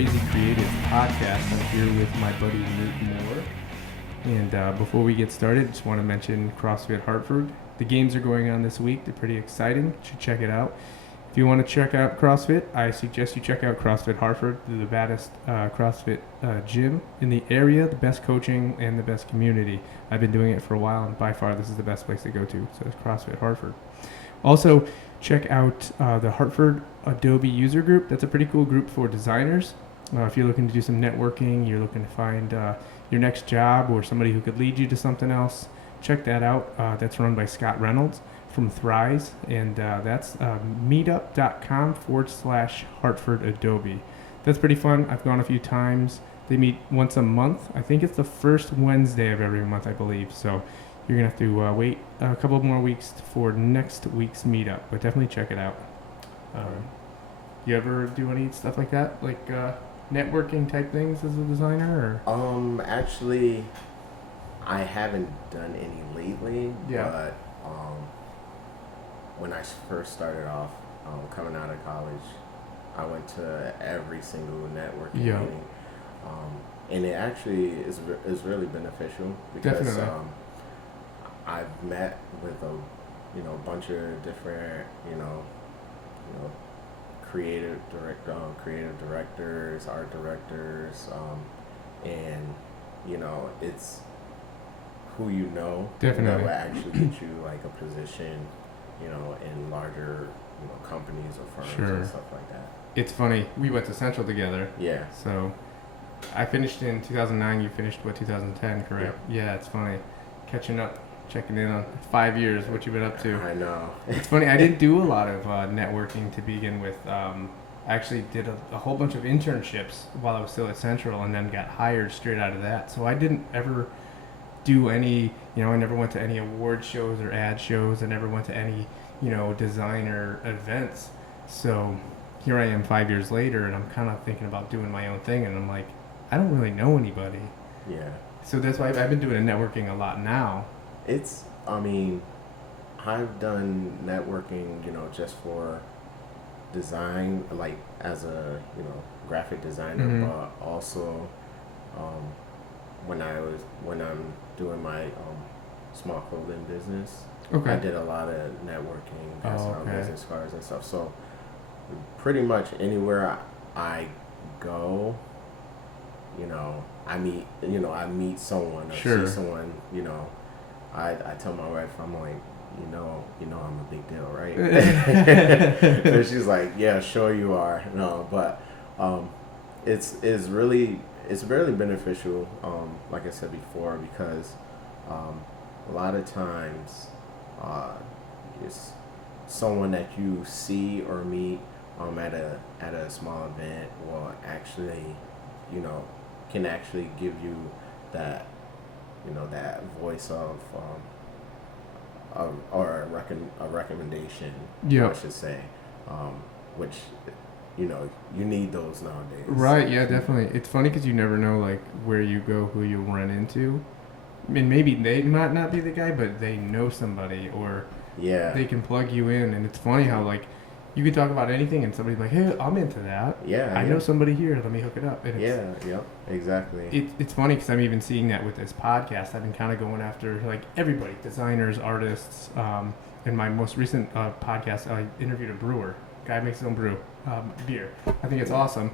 Crazy Creative Podcast. I'm here with my buddy Nate Moore. And before we get started, just want to mention CrossFit Hartford. The games are going on this week. They're pretty exciting. You should check it out. If you want to check out CrossFit, I suggest you check out CrossFit Hartford. They're the baddest CrossFit gym in the area, the best coaching, and the best community. I've been doing it for a while, and by far this is the best place to go to. So it's CrossFit Hartford. Also, check out the Hartford Adobe user group. That's a pretty cool group for designers. If you're looking to do some networking, you're looking to find your next job or somebody who could lead you to something else, check that out. That's run by Scott Reynolds from Thrize, and that's meetup.com/Hartford Adobe. That's pretty fun. I've gone a few times. They meet once a month. I think it's the first Wednesday of every month, I believe. So you're going to have to wait a couple more weeks for next week's meetup, but definitely check it out. You ever do any stuff like that, like networking type things as a designer? Or? Actually, I haven't done any lately, but when I first started off, coming out of college, I went to every single networking meeting, and it actually is really beneficial because I've met with a bunch of different creative directors, art directors, and it's who that will actually get you like a position in larger companies or firms and stuff like that. It's funny, we went to Central together. Yeah. So I finished in 2009, you finished 2010, correct? Yeah, it's funny. Catching up, checking in on 5 years, what you've been up to. I know. It's funny, I didn't do a lot of networking to begin with. I actually did a whole bunch of internships while I was still at Central and then got hired straight out of that. So I didn't ever do any, I never went to any award shows or ad shows. I never went to any, designer events. So here I am 5 years later, and I'm kind of thinking about doing my own thing, and I'm like, I don't really know anybody. Yeah. So that's why I've been doing networking a lot now. I've done networking, just for design, like as a, graphic designer, but also when I'm doing my small clothing business, I did a lot of networking, passing out business cards and stuff. So pretty much anywhere I go, I meet someone or see someone, I tell my wife, I'm like, I'm a big deal, right? And she's like, yeah, sure you are. No, but it's really beneficial, like I said before, because a lot of times it's someone that you see or meet at a small event will actually, can actually give you that, that voice of or a recommendation, I should say, which you need those nowadays. Right, yeah, definitely. It's funny because you never know, like, where you go, who you'll run into. I mean, maybe they might not be the guy, but they know somebody, or they can plug you in. And it's funny how, like, you can talk about anything, and somebody's like, hey, I'm into that. Yeah. I know somebody here. Let me hook it up. And exactly. It's funny because I'm even seeing that with this podcast. I've been kind of going after, like, everybody, designers, artists. In my most recent podcast, I interviewed a brewer. Guy makes his own beer. I think it's awesome.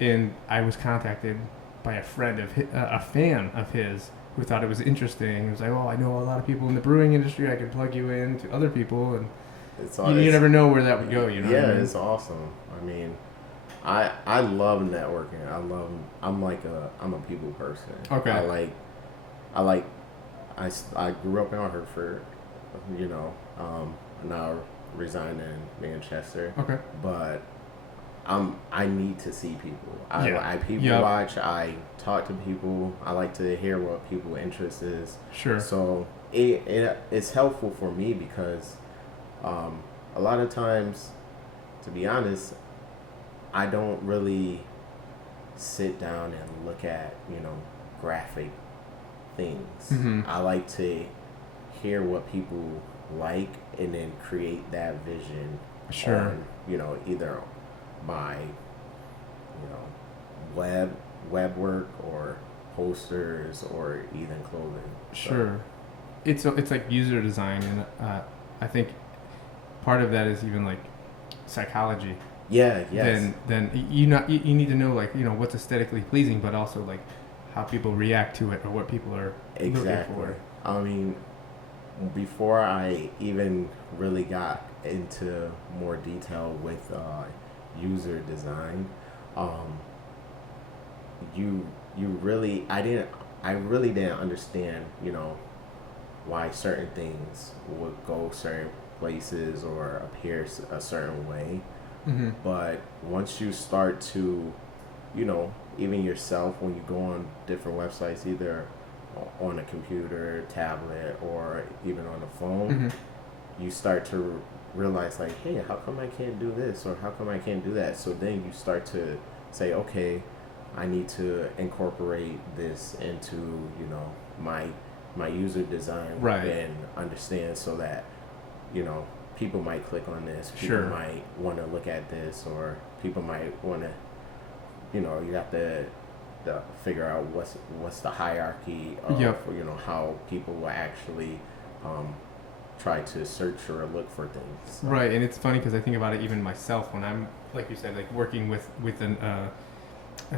And I was contacted by a friend of a fan of his who thought it was interesting. He was like, oh, I know a lot of people in the brewing industry. I can plug you in to other people. And you never know where that would go, Yeah, what I mean? It's awesome. I mean, I love networking. I'm a people person. Okay. I grew up in Hartford, now resigned in Manchester. Okay. But I need to see people. I people watch. I talk to people. I like to hear what people's interest is. Sure. So it's helpful for me because a lot of times, to be honest, I don't really sit down and look at graphic things. Mm-hmm. I like to hear what people like and then create that vision. Sure. On, either my web work or posters or even clothing. Sure. It's like user design, and I think part of that is even like psychology. Yeah. Yes. Then you need to know, like, what's aesthetically pleasing, but also like how people react to it or what people are Exactly. looking for. I mean, before I even really got into more detail with user design, um, you really I really didn't understand, why certain things would go certain places or appear a certain way. Mm-hmm. But once you start to, even yourself, when you go on different websites, either on a computer, tablet, or even on the phone, Mm-hmm. you start to realize, like, hey, how come I can't do this, or how come I can't do that? So then you start to say, okay, I need to incorporate this into, my user design, Right. and understand, so that, people might click on this, people Sure. might want to look at this, or people might want to, you have to figure out what's the hierarchy of, Yep. how people will actually try to search or look for things. So. Right, and it's funny because I think about it even myself when I'm, like you said, like working with an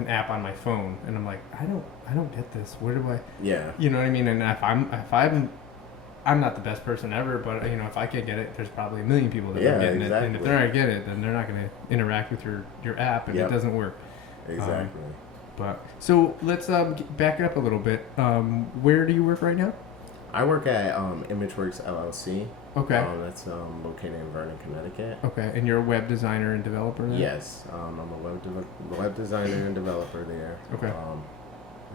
app on my phone, and I'm like, I don't get this. Where do I? Yeah. You know what I mean? And if I'm not the best person ever, but if I can't get it, there's probably a million people that are getting it, and if they're not getting it, then they're not going to interact with your app, and Yep. it doesn't work. Exactly. But so let's back up a little bit. Where do you work right now? I work at ImageWorks LLC. Okay. That's located in Vernon, Connecticut. Okay, and you're a web designer and developer there? Yes, I'm a web designer and developer there. Okay.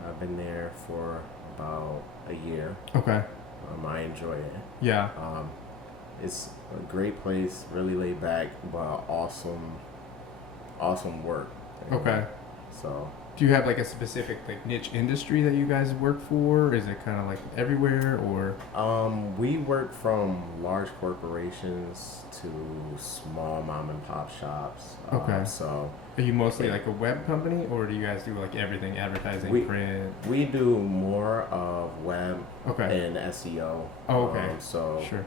I've been there for about a year. Okay. I enjoy it. Yeah. It's a great place, really laid back, but awesome work. Okay. So. Do you have like a specific like niche industry that you guys work for? Is it kind of like everywhere, or? We work from large corporations to small mom and pop shops. Okay. So. Are you mostly like a web company, or do you guys do like everything, advertising, print? We do more of web. Okay. And SEO. Oh, okay. So. Sure.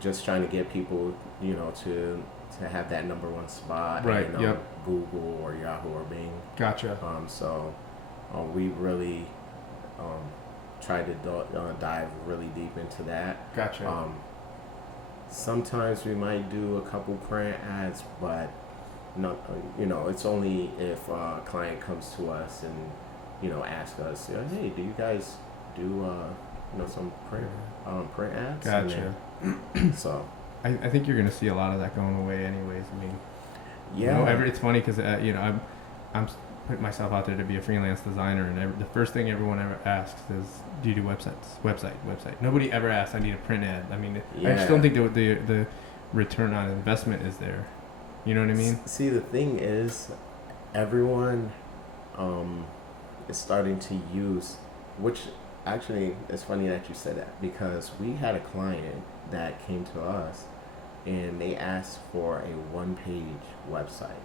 Just trying to get people, to have that number one spot. Right. In, Yep. Google or Yahoo or Bing. Gotcha. So we really try to dive really deep into that. Gotcha. Sometimes we might do a couple print ads, but not. It's only if a client comes to us and asks us, hey, do you guys do some print ads? Gotcha. So I think you're gonna see a lot of that going away, anyways. I mean. Yeah. It's funny because I'm putting myself out there to be a freelance designer, and the first thing everyone ever asks is, "Do you do websites?" Website. Nobody ever asks, "I need a print ad." I mean, I just don't think the return on investment is there. You know what I mean? See, the thing is, everyone is starting to use, which actually it's funny that you said that, because we had a client that came to us. And they asked for a one-page website.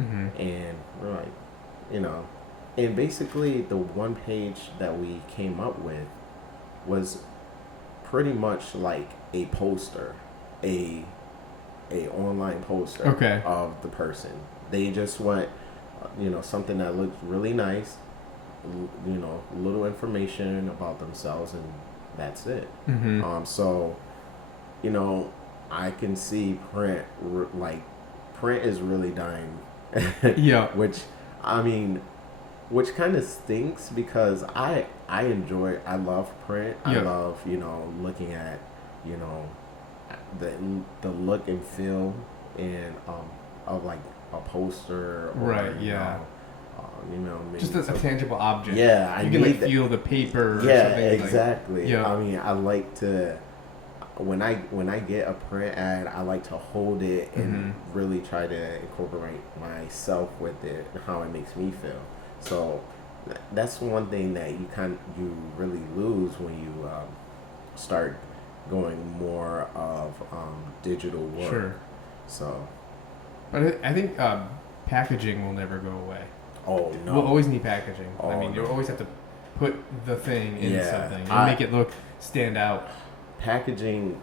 Mm-hmm. And we're like, and basically the one page that we came up with was pretty much like a poster, a online poster. Okay. Of the person. They just want, something that looks really nice, little information about themselves, and that's it. Mm-hmm. So, I can see print is really dying. Yeah. Which kind of stinks, because I love print. Yeah. I love, looking at, the look and feel and of like a poster, or, right. Yeah. Maybe just a tangible object. Yeah, you can like feel the paper. Or yeah, something, exactly. Like, yeah. I like to. When I get a print ad, I like to hold it and really try to incorporate myself with it and how it makes me feel. So that's one thing that you really lose when you start going more of digital work. Sure. So. But I think packaging will never go away. Oh no. We'll always need packaging. Oh, I mean, you no. always have to put the thing in Yeah, something and make it look stand out. Packaging,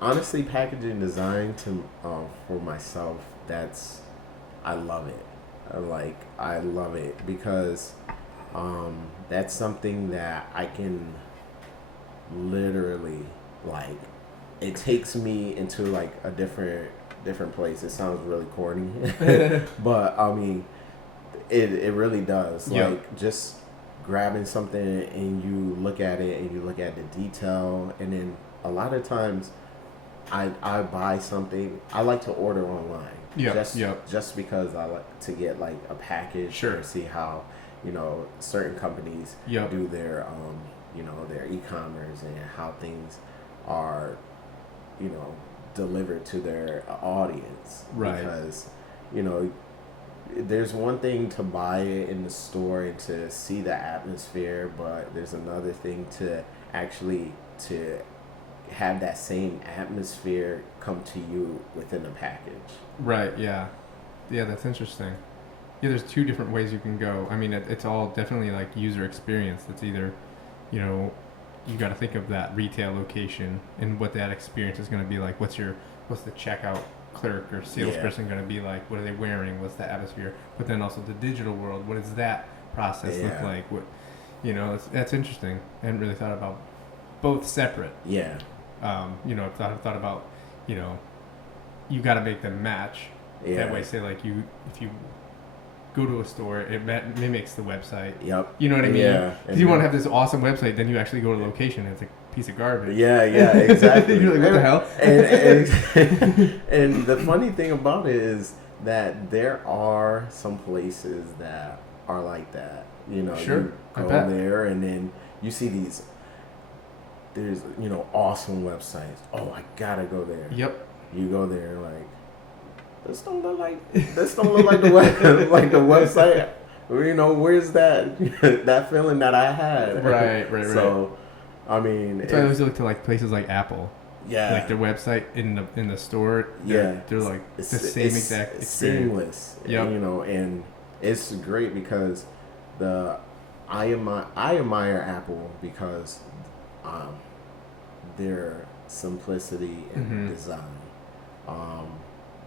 honestly, packaging design for myself. I love it. I love it because that's something that I can literally like. It takes me into like a different place. It sounds really corny, but I mean, it really does. Yep. Like just grabbing something and you look at it and you look at the detail, and then a lot of times I buy something. I like to order online. Just because I like to get like a package. Sure. And see how certain companies do their their e-commerce and how things are delivered to their audience. Right. Because there's one thing to buy it in the store and to see the atmosphere, but there's another thing to actually to have that same atmosphere come to you within a package. Right. Yeah. That's interesting. Yeah, there's two different ways you can go. I mean, it's all definitely like user experience. It's either, you got to think of that retail location and what that experience is going to be like. What's the checkout clerk or salesperson going to be like? What are they wearing? What's the atmosphere? But then also the digital world. What does that process look like? What, that's interesting. I hadn't really thought about both separate. Yeah. I've thought about, you got to make them match. Yeah. That way, say like if you go to a store, it mimics the website. Yep. You know what I mean? Yeah. If you want to have this awesome website, then you actually go to the location and it's a piece of garbage. Yeah, exactly. You're like, what the hell? And the funny thing about it is that there are some places that are like that. Sure. You go there and then you see there's awesome websites. Oh, I gotta go there. Yep. You go there like this don't look like the like the website. Where's that feeling that I had? Right. So, I mean, that's why I always look to like places like Apple. Yeah. Like their website in the store. They're like it's the same exact experience. Seamless. Yep. And it's great because I admire Apple because their simplicity and design.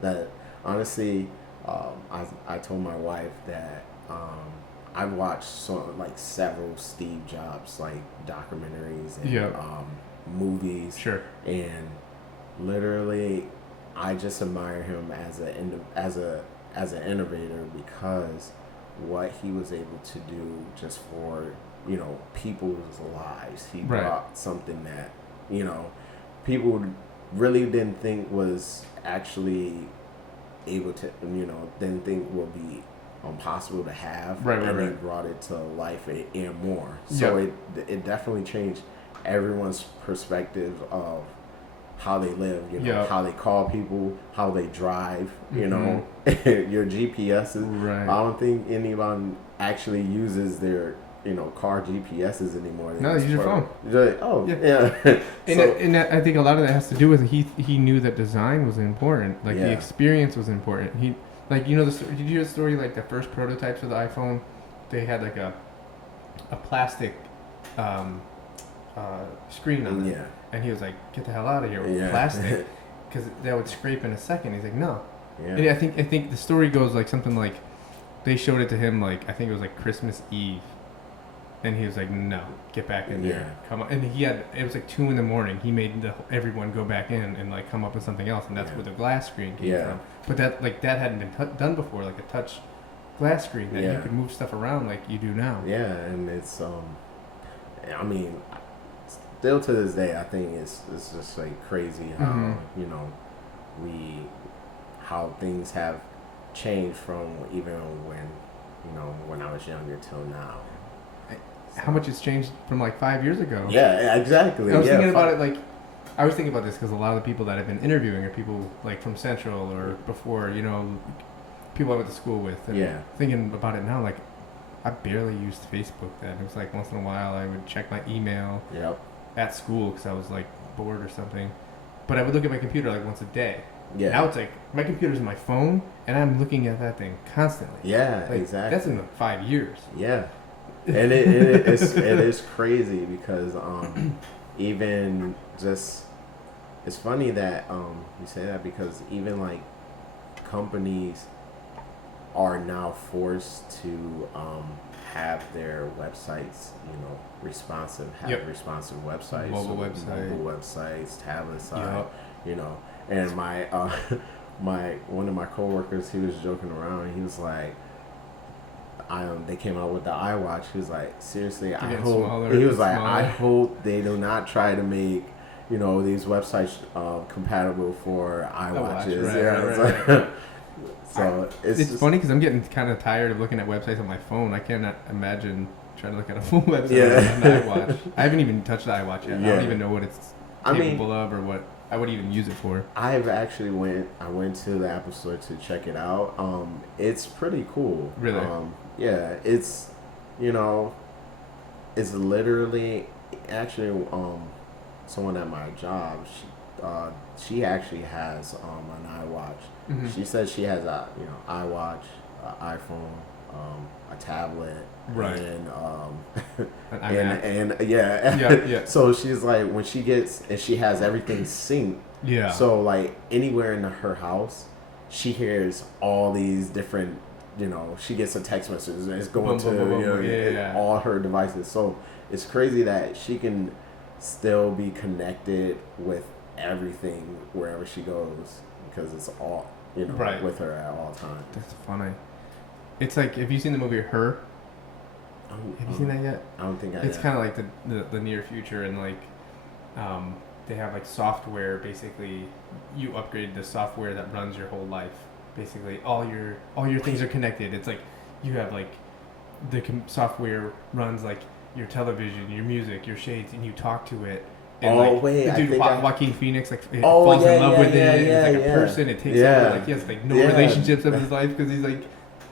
That honestly, I told my wife that I watched several Steve Jobs documentaries and movies. Sure. And literally, I just admire him as an innovator because what he was able to do just for people's lives. He brought something that people really didn't think was actually able to didn't think would be possible to have, and he brought it to life and more. So it definitely changed everyone's perspective of how they live, how they call people, how they drive, your GPSs. Right. I don't think anyone actually uses their car GPSs anymore. No, use your phone. And I think a lot of that has to do with he knew that design was important, the experience was important. He did you hear the story the first prototypes of the iPhone? They had a plastic screen on it, and he was like, "Get the hell out of here with plastic," because that would scrape in a second. He's like, "No." Yeah. And I think the story goes something like they showed it to him I think it was Christmas Eve. And he was like, "No, get back in there, come on." And it was 2 a.m. He made everyone go back in and come up with something else, and that's where the glass screen came from. But that that hadn't been done before, a touch glass screen that you could move stuff around like you do now. Yeah, and it's I mean, still to this day, I think it's just crazy how how things have changed from even when I was younger till now. How much it's changed from 5 years ago. Yeah, exactly. I was thinking about it I was thinking about this because a lot of the people that I've been interviewing are people from Central or before, people I went to school with. And thinking about it now, I barely used Facebook then. It was once in a while I would check my email at school because I was bored or something. But I would look at my computer once a day. Yeah. Now it's like my computer's on my phone, and I'm looking at that thing constantly. Yeah, Like, exactly. That's in the 5 years. Yeah, and it is crazy because even just it's funny that you say that because even like companies are now forced to have their websites, responsive, responsive websites, Mobile websites, tablet side, Yep. And my one of my coworkers, he was joking around. He was like, they came out with the iWatch. He was like, seriously, I hope. Smaller, he was like, smaller. I hope they do not try to make these websites compatible for iWatches. Right. So it's funny because I'm getting kind of tired of looking at websites on my phone. I cannot imagine trying to look at a full website on an iWatch. I haven't even touched the iWatch yet. I don't even know what it's capable of or what I would even use it for. I've actually I went to the Apple Store to check it out. It's pretty cool. Really? Yeah, it's it's literally actually someone at my job. She actually has an iWatch. Mm-hmm. She says she has a iWatch, iPhone, a tablet, right, and yeah. So she's like when she gets and she has everything synced. Yeah. So like anywhere in her house, she hears all these different. She gets a text message and it's going to all her devices. So it's crazy that she can still be connected with everything wherever she goes because it's all right. with her at all times. That's funny. It's like, have you seen the movie Her? Have you seen that yet? I don't think I. It's kind of like the near future, and like they have like software. Basically, you upgrade the software that runs your whole life. Basically, all your things are connected. It's like you have like the software runs like your television, your music, your shades, and you talk to it. And wait, the dude Joaquin Phoenix falls in love with it. Yeah, it's like a person. It takes over. Like he has like no relationships of his life because he's like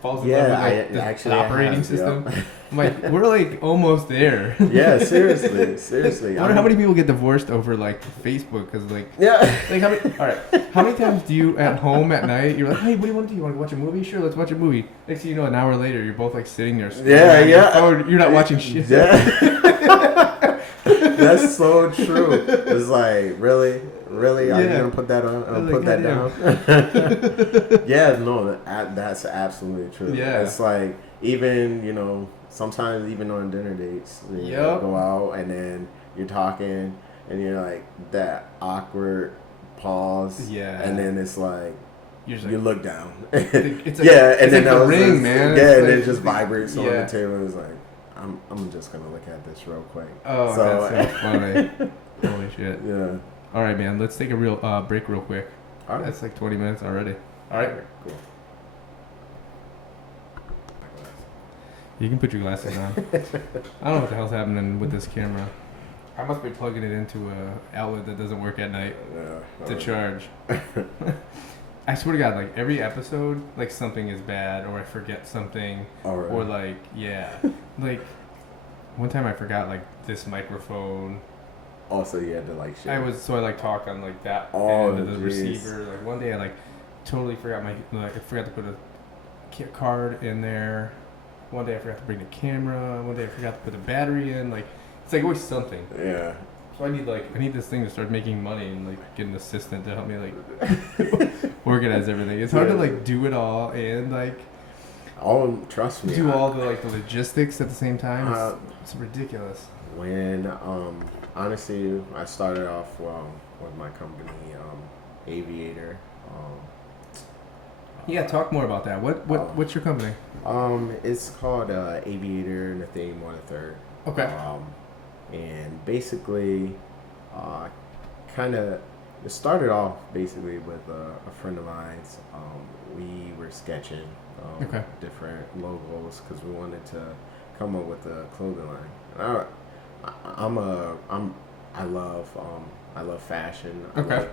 falls in love with like the operating system. Yeah. I'm like, we're like almost there. Yeah, seriously. I wonder how many people get divorced over like Facebook because like how many times do you at home at night you're like, hey, what do you want to do? You want to watch a movie? Sure, let's watch a movie. Next thing you know, an hour later, you're both like sitting there. Your phone. You're not watching shit. Yeah. That's so true. It's like, really? Are you gonna put that on? Put that down? Yeah, no, that's absolutely true. Yeah, it's like even sometimes even on dinner dates, you go out and then you're talking and you're like that awkward pause. Yeah, and then it's like. You look down. It's like, and then the ring, man. Yeah, and it just vibrates on the table. It's like. I'm just gonna look at this real quick. Oh, that's so funny. Holy shit. Yeah. All right, man. Let's take a real break real quick. All right. That's like 20 minutes already. All right. Cool. You can put your glasses on. I don't know what the hell's happening with this camera. I must be plugging it into a outlet that doesn't work at night to charge. I swear to God, like every episode, like something is bad, or I forget something, or like like one time I forgot like this microphone. Oh, so you had to like share. I like talk on like that end of the receiver. Like one day I like totally forgot I forgot to put a card in there. One day I forgot to bring the camera. One day I forgot to put the battery in. Like it's like always something. Yeah. So I need this thing to start making money and like get an assistant to help me like organize everything. It's hard to like do it all and like trust me. Do all the like the logistics at the same time. It's ridiculous. When honestly I started off with my company Aviator. Talk more about that. What's your company? It's called Aviator Nathaniel Moore III. Okay. And basically, it started off basically with a friend of mine's. We were sketching different logos because we wanted to come up with a clothing line. I love fashion. Okay.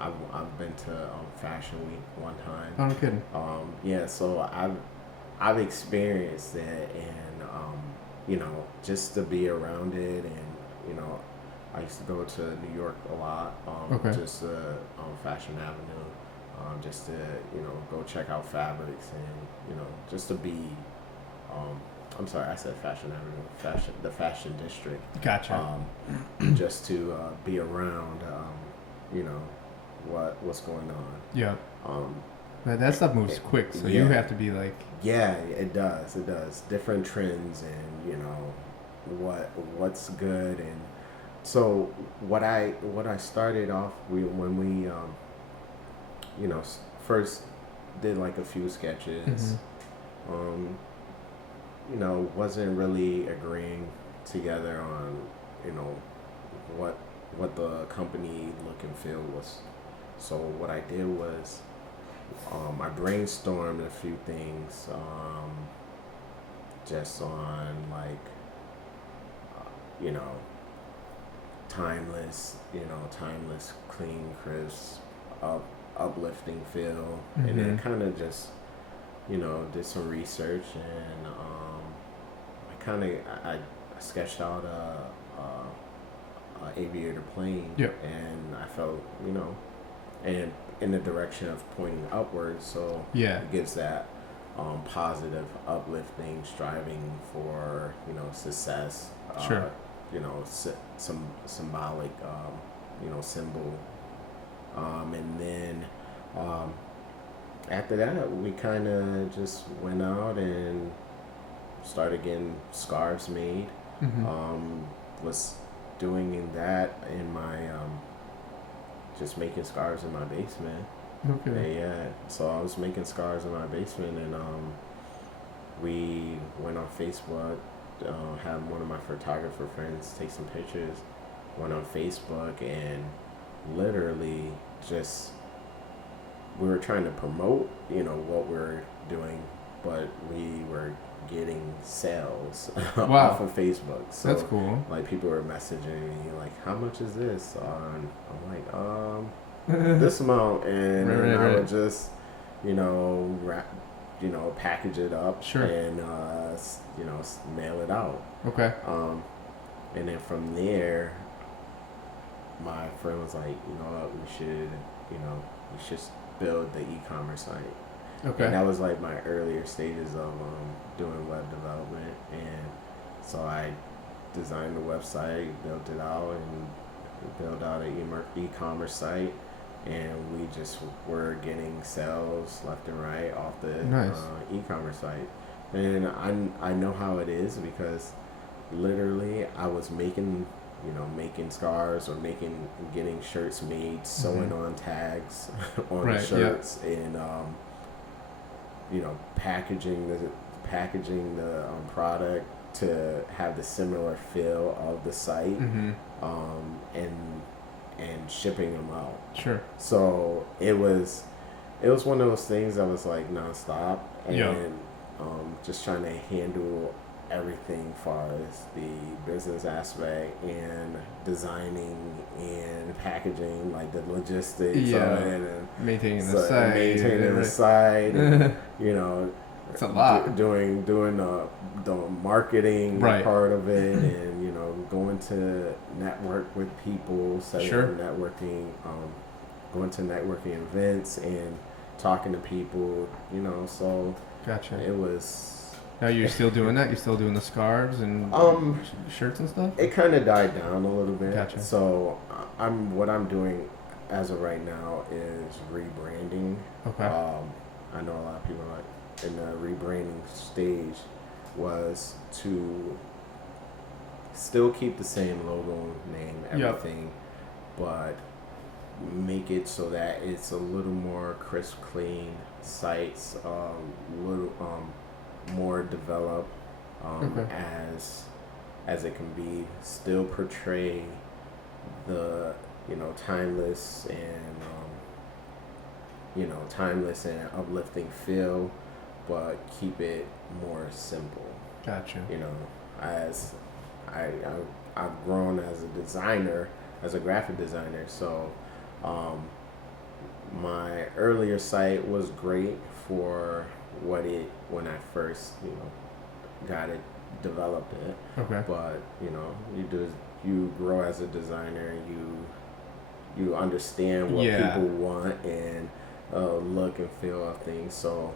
I've been to Fashion Week one time. Oh, no kidding. So I've experienced it and just to be around it and I used to go to New York a lot. Just on Fashion Avenue. just to, go check out fabrics and, just to be, I'm sorry, I said Fashion Avenue, the Fashion District. Gotcha. Just to be around, what's going on. Yeah. But that stuff moves quick, so you have to be like. Yeah, it does. Different trends and what's good, and so what I started off when we first did like a few sketches. Wasn't really agreeing together on what the company look and feel was. So what I did was I brainstormed a few things just on like timeless, clean, crisp, uplifting feel, and then kind of just did some research, and I sketched out a Aviator plane, and I felt and in the direction of pointing upwards, so it gives that positive, uplifting, striving for success. Sure. Some symbolic symbol, and then after that we kind of just went out and started getting scarves made. Was doing that in my just making scarves in my basement. Okay. Yeah, so I was making scarves in my basement, and we went on Facebook, had one of my photographer friends take some pictures, went on Facebook, and literally just we were trying to promote what we're doing, but we were getting sales off of Facebook. So that's cool. Like people were messaging me like, how much is this? I'm like, this amount, and then I would just package it up, and mail it out. Okay. And then from there, my friend was like, you know what, we should build the e-commerce site. Okay. And that was like my earlier stages of doing web development, and so I designed the website, built it out, and built out an e-commerce site, and we just were getting sales left and right off the e-commerce site. And I know how it is, because literally I was making scarves or getting shirts made, sewing on tags on the shirts, and packaging the product to have the similar feel of the site, and shipping them out. Sure. So it was one of those things that was like nonstop, and just trying to handle everything as far as the business aspect and designing and packaging, like the logistics of it, and maintaining the site, and, it's a lot. Doing the marketing part of it, and going to network with people, networking, going to networking events and talking to people, so gotcha. It was. Now you're still doing that? You're still doing the scarves and shirts and stuff? It kind of died down a little bit. Gotcha. So what I'm doing as of right now is rebranding. Okay. I know a lot of people are in the rebranding stage was to still keep the same logo, name, everything, but make it so that it's a little more crisp, clean sites, little more developed, as it can be, still portray the timeless and uplifting feel, but keep it more simple. Gotcha. As I've grown as a designer, as a graphic designer, so my earlier site was great for when I first got it, developed it. Okay. But you grow as a designer, you understand what people want, and look and feel of things. So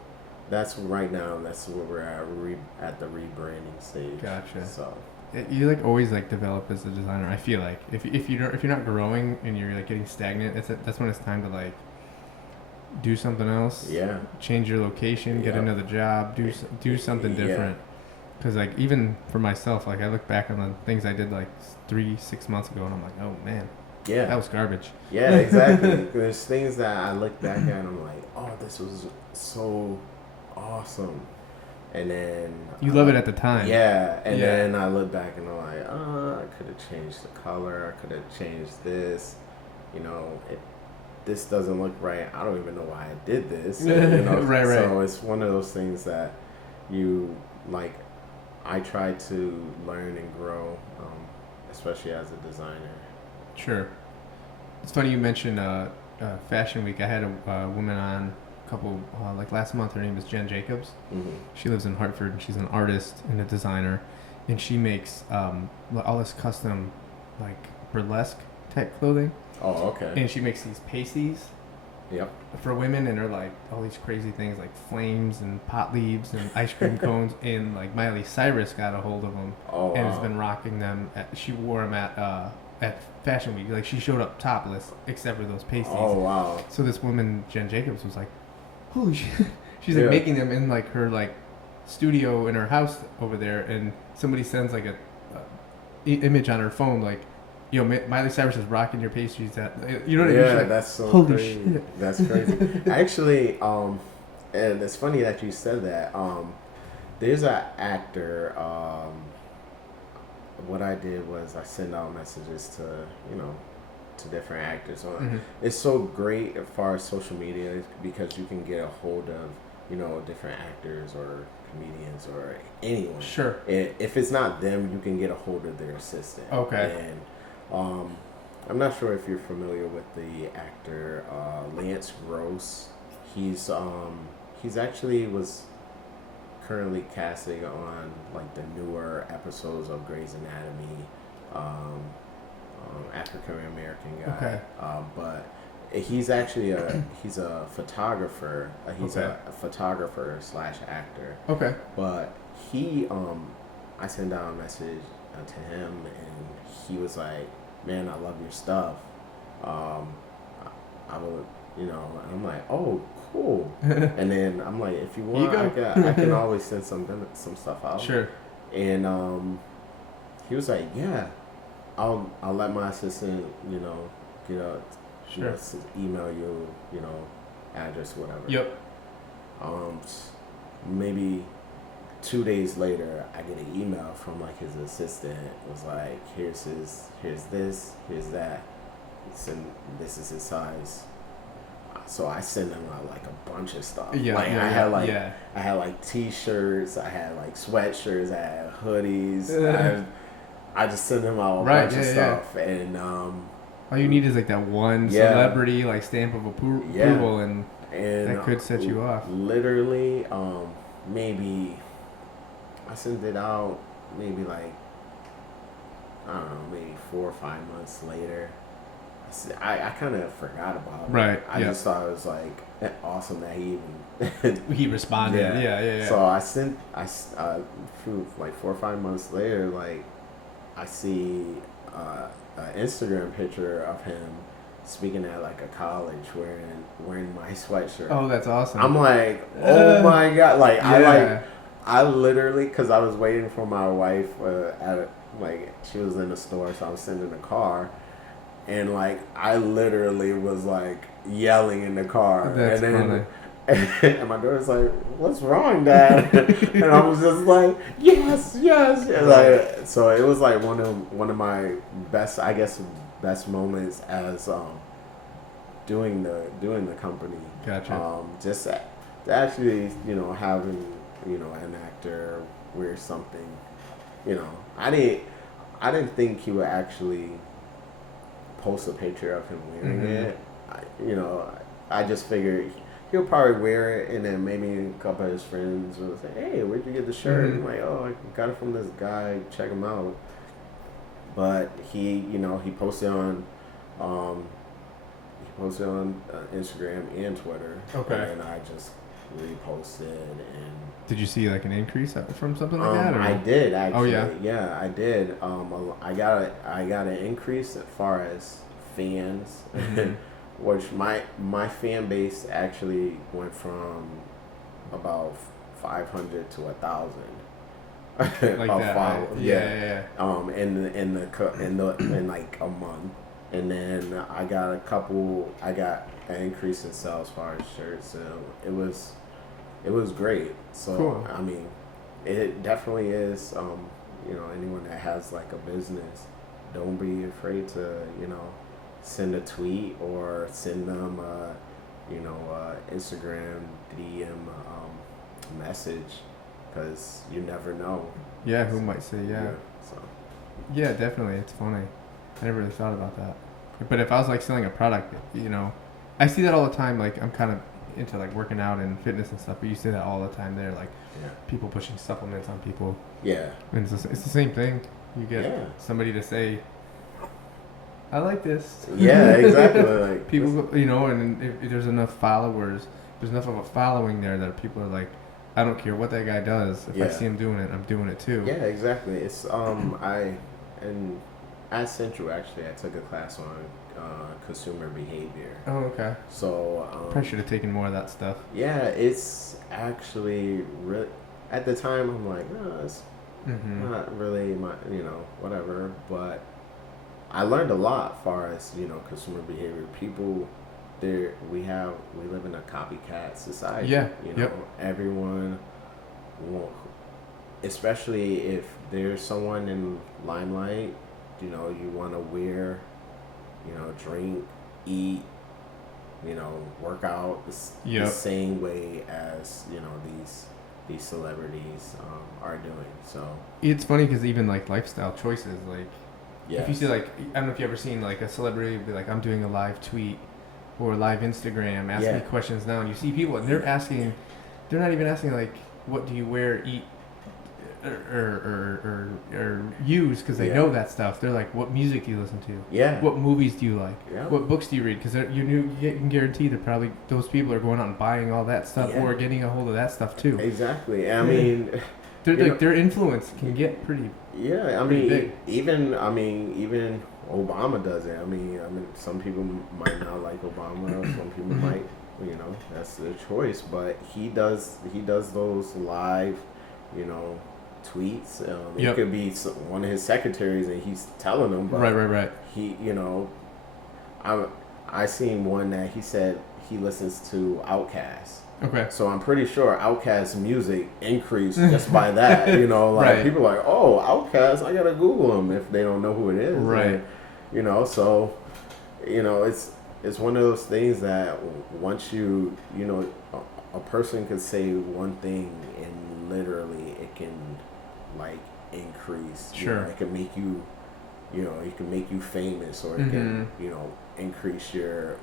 that's right now. That's where we're at the rebranding stage. Gotcha. So You like always like develop as a designer. I feel like if you're not growing and you're like getting stagnant, that's when it's time to like do something else. yeah, Change your location, get Yep. another job, do something different. Because like even for myself, like I look back on the things I did like 6 months ago, and I'm like, oh man, yeah, that was garbage. yeah, exactly. There's things that I look back at and I'm like, oh, this was so awesome. And then You love it at the time. yeah, and Yeah. then I look back and I'm like, I could have changed the color. I could have changed this. You know, this doesn't look right. I don't even know why I did this. You know? Right. So it's one of those things that you like. I try to learn and grow, especially as a designer. Sure. It's funny you mentioned Fashion Week. I had a woman on a couple like last month. Her name is Jen Jacobs. Mm-hmm. She lives in Hartford, and she's an artist and a designer, and she makes all this custom like burlesque type clothing. Oh, okay. And she makes these pasties Yep. for women, and they're like all these crazy things like flames and pot leaves and ice cream cones. And like Miley Cyrus got a hold of them Oh, and wow. has been rocking them. She wore them at Fashion Week. Like she showed up topless except for those pasties. Oh, wow. So this woman, Jen Jacobs, was like, "Holy shit!" She's like Yeah. making them in like her like studio in her house over there, and somebody sends like a image on her phone like, "Yo, Miley Cyrus is rocking your pastries." You know what I mean? Yeah, She's like, that's so holy crazy. shit. That's crazy. Actually, and it's funny that you said that. There's an actor. What I did was I send out messages to different actors. Mhm. It's so great as far as social media because you can get a hold of different actors or comedians or anyone. Sure. If it's not them, you can get a hold of their assistant. Okay. And I'm not sure if you're familiar with the actor Lance Gross. He's actually was currently casting on like the newer episodes of Grey's Anatomy. African American guy. Okay. But he's actually he's a photographer. He's Okay. a photographer / actor. Okay. But he, I sent out a message to him, and he was like, "Man, I love your stuff. I would, and I'm like, oh, cool." And then I'm like, if you want, I can always send some stuff out. Sure. And he was like, "Yeah, I'll let my assistant, get a, Sure. email you, address, whatever." Yep. Maybe 2 days later, I get an email from like his assistant. It was like, here's this, here's that, and this is his size. So I sent him out like a bunch of stuff. Yeah. I had like t-shirts, I had like sweatshirts, I had hoodies. I just sent him out a bunch of stuff, and all you need is like that one celebrity like stamp of approval, and that could set you off. Literally, maybe I sent it out maybe like, I don't know, maybe 4 or 5 months later. I kind of forgot about it. Right. I just thought it was like awesome that he even he responded. Yeah. So I sent through like 4 or 5 months later, like I see an Instagram picture of him speaking at like a college wearing my sweatshirt. Oh, that's awesome. I'm like, oh my god! Like I literally, because I was waiting for my wife she was in the store, so I was sitting in the car, and like I literally was like yelling in the car. That's and funny. And my daughter's like, "What's wrong, Dad?" And I was just like, "Yes." And like, so it was like one of my best moments as doing the company. Gotcha. Just to actually having an actor wear something. I didn't think he would actually post a picture of him wearing it. I just figured he'll probably wear it, and then maybe a couple of his friends will say, "Hey, where'd you get the shirt?" I'm like, "Oh, I got it from this guy. Check him out." But he posted on he posted on Instagram and Twitter. Okay. And I just reposted and. Did you see like an increase from something like that? Or? I did actually. Oh yeah. Yeah, I did. I got an increase as far as fans, Mm-hmm. which my fan base actually went from about 500 to 1,000. Like that. Right? Yeah. In like a month, and then I got an increase in sales as far as shirts. So it was great. So Cool. I mean, it definitely is. Anyone that has like a business, don't be afraid to send a tweet or send them Instagram DM message, because you never know. Yeah, who might say yeah. So. Yeah, definitely. It's funny. I never really thought about that. But if I was like selling a product, I see that all the time. Like I'm kind of into like working out and fitness and stuff, but you see that all the time there, like people pushing supplements on people. Yeah. And it's the same thing. You get somebody to say, I like this. Yeah, exactly. Like people, and if there's enough followers, there's enough of a following there that people are like, I don't care what that guy does. If I see him doing it, I'm doing it too. Yeah, exactly. It's at Central actually, I took a class on consumer behavior. Oh, okay. So probably should have taken more of that stuff. Yeah, it's actually really. At the time, I'm like, no, it's not really my, whatever. But I learned a lot as far as consumer behavior. People, we live in a copycat society. Yeah. Everyone, especially if there's someone in limelight, you want to wear, drink, eat, work out the same way as these celebrities are doing. So it's funny because even like lifestyle choices, like if you see like, I don't know if you ever seen like a celebrity be like, I'm doing a live tweet or live Instagram, ask me questions now, and you see people and they're not even asking like, what do you wear, eat, or use, because they know that stuff. They're like, what music do you listen to? Yeah. What movies do you like? Yeah. What books do you read? Because you can guarantee that probably those people are going out and buying all that stuff or getting a hold of that stuff too. Exactly. I mean, their influence can get pretty. Yeah, big. even Obama does it. I mean, some people might not like Obama. Some people might, that's their choice. But he does those live, tweets. It could be one of his secretaries, and he's telling them. But right. He, I seen one that he said he listens to Outkast. Okay. So I'm pretty sure Outkast music increased just by that. People are like, oh, Outkast, I gotta Google him if they don't know who it is. Right. And, so, it's one of those things that once a person could say one thing and literally it can like increase. Sure. It can make you, it can make you famous, or it can, increase your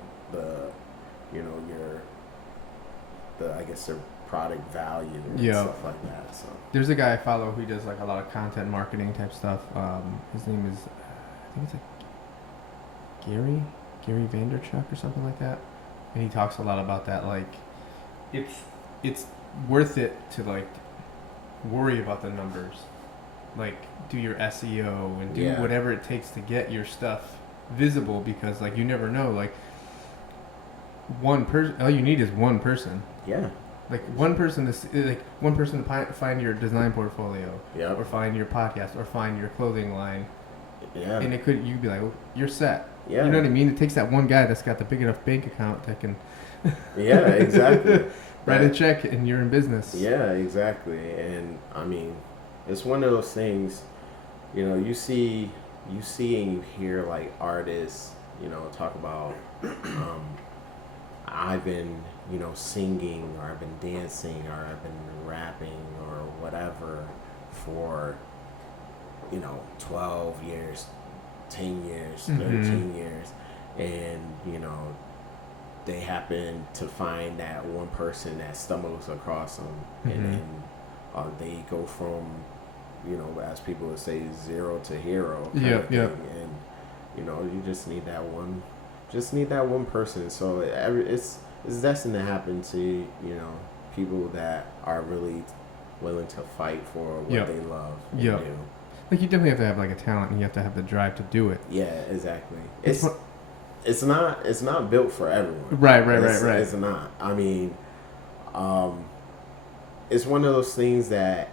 I guess their product value and stuff like that. So there's a guy I follow who does like a lot of content marketing type stuff. His name is, I think it's like Gary Vanderchuck or something like that, and he talks a lot about that. Like, it's worth it to like worry about the numbers, like do your SEO and do whatever it takes to get your stuff visible, because like you never know, like one person, all you need is one person. Yeah. Like one person to find your design portfolio, or find your podcast, or find your clothing line. Yeah. And you'd be like, well, you're set. Yeah. You know what I mean? It takes that one guy that's got the big enough bank account that can. Yeah, exactly. Write a check and you're in business. Yeah, exactly. And I mean, it's one of those things. You see and you hear like artists, talk about. I've been, singing, or I've been dancing, or I've been rapping, or whatever for, 12 years, 10 years, 13 years. And, they happen to find that one person that stumbles across them. And then they go from, as people would say, zero to hero. Yeah. And, you just need that one just need that one person. So it's destined to happen to, you know, people that are really willing to fight for what Yep. they love and Yep. do. Like you definitely have to have like a talent, and you have to have the drive to do it. Yeah, exactly. It's It's not built for everyone. Right. It's not. I mean, it's one of those things that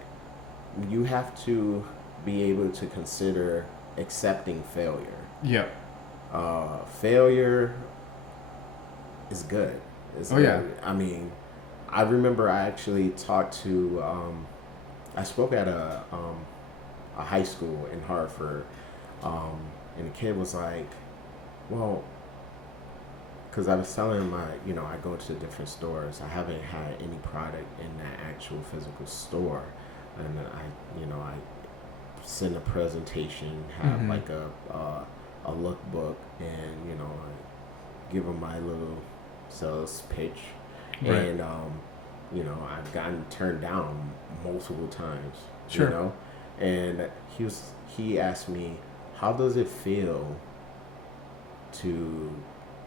you have to be able to consider accepting failure. Yep. Failure is good. It's Oh, good. yeah. I mean, I remember I actually talked to. I spoke at a high school in Hartford, and the kid was like, "Well," because I was telling him, I go to different stores. I haven't had any product in that actual physical store, and I send a presentation, have Mhm. like a lookbook, and I give them my little sales pitch, Right. and I've gotten turned down multiple times. Sure. You know, and he asked me, how does it feel to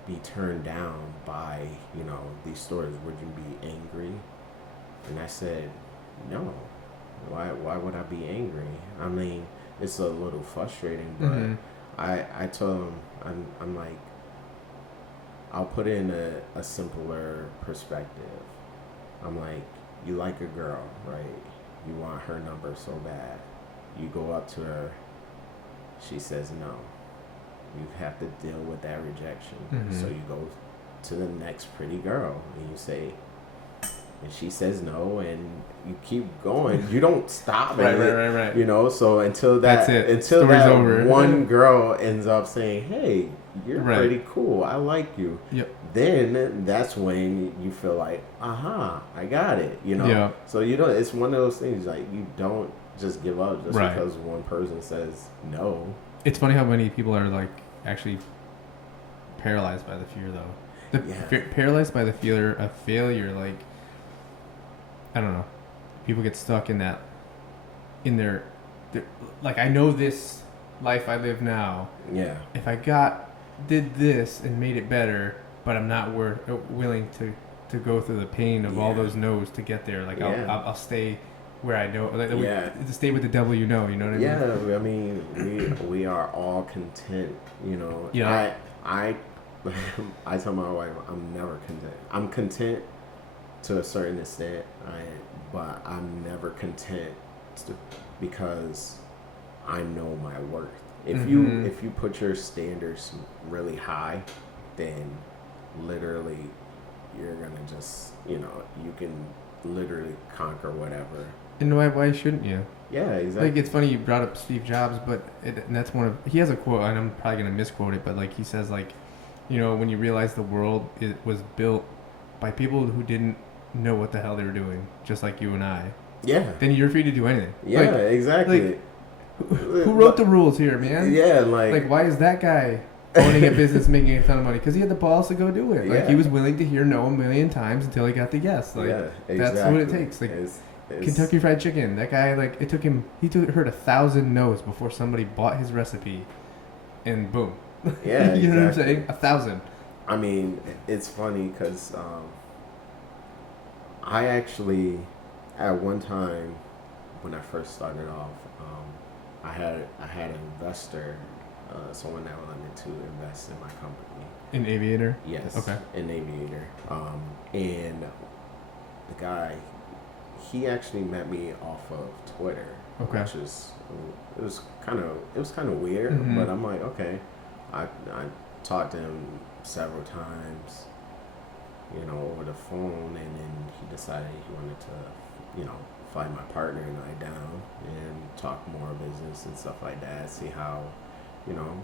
be turned down by these stores? Would you be angry? And I said, no. Why would I be angry? I mean, it's a little frustrating, but Mhm. I told him, I'm like, I'll put it in a simpler perspective. I'm like, you like a girl, right? You want her number so bad. You go up to her, she says no. You have to deal with that rejection. Mhm. So you go to the next pretty girl and you say, and she says no, and you keep going. You don't stop. Right. So until That's it. until Story's that over. one girl ends up saying, hey, you're Right. pretty cool, I like you. Yep. Then that's when you feel like, aha, I got it. Yeah. So it's one of those things, like, you don't just give up just Right. because one person says no. It's funny how many people are like actually paralyzed by the fear, though. Paralyzed by the fear of failure. Like, I don't know. People get stuck in that. In their like, I know this life I live now. Yeah. If I did this and made it better, but I'm not willing to go through the pain of all those no's to get there. Like, I'll stay where I know. Like, to stay with the devil, you know what I mean? Yeah, I mean, we are all content, Yeah. I tell my wife, I'm never content. I'm content to a certain extent, but I'm never content because I know my worth. If you put your standards really high, then literally you're gonna just you can literally conquer whatever. And why shouldn't you? Yeah, exactly. Like, it's funny you brought up Steve Jobs, but and that's he has a quote, and I'm probably gonna misquote it, but like, he says, like, when you realize the world was built by people who didn't know what the hell they were doing, just like you and I. Yeah. Then you're free to do anything. Yeah, exactly. Like, who wrote the rules here, man? Yeah, like, why is that guy owning a business making a ton of money? Because he had the balls to go do it. Like, he was willing to hear no a million times until he got the yes. Like, exactly. That's what it takes. Like, Kentucky Fried Chicken. That guy, like, he heard 1,000 no's before somebody bought his recipe, and boom. Yeah, you know what I'm saying? 1,000. I mean, it's funny because I actually, at one time, when I first started off, I had an investor, someone that wanted to invest in my company. In Aviator? Yes. Okay. In Aviator. And the guy, he actually met me off of Twitter. Okay. Which it was kind of weird, Mm-hmm. but I'm like, okay. I talked to him several times, over the phone, and then he decided he wanted to, find my partner and I down and talk more business and stuff like that. See how,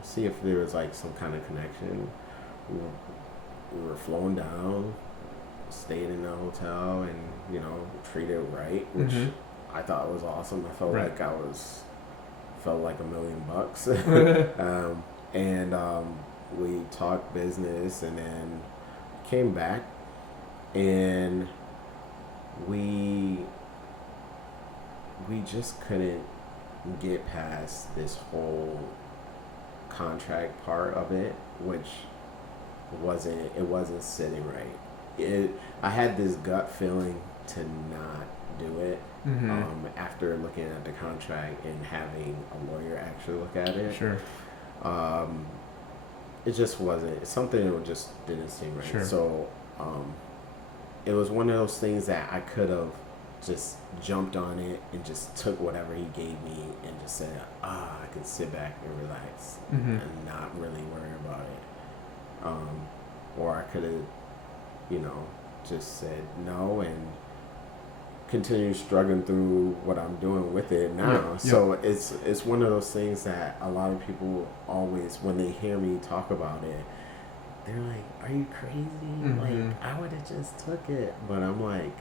see if there was like some kind of connection. We were flown down, stayed in the hotel, and treated right, which I thought was awesome. I felt like felt like $1 million. And we talked business, and then came back, and we just couldn't get past this whole contract part of it, which wasn't sitting right. I had this gut feeling to not do it. After looking at the contract and having a lawyer actually look at it. Sure. It just wasn't something that just didn't seem right. Sure. So it was one of those things that I could have just jumped on it and just took whatever he gave me and just said, I can sit back and relax and not really worry about it. Or I could have, just said no and continue struggling through what I'm doing with it now. So it's one of those things that a lot of people always, when they hear me talk about it, they're like, "Are you crazy? Like, I would have just took it." But I'm like,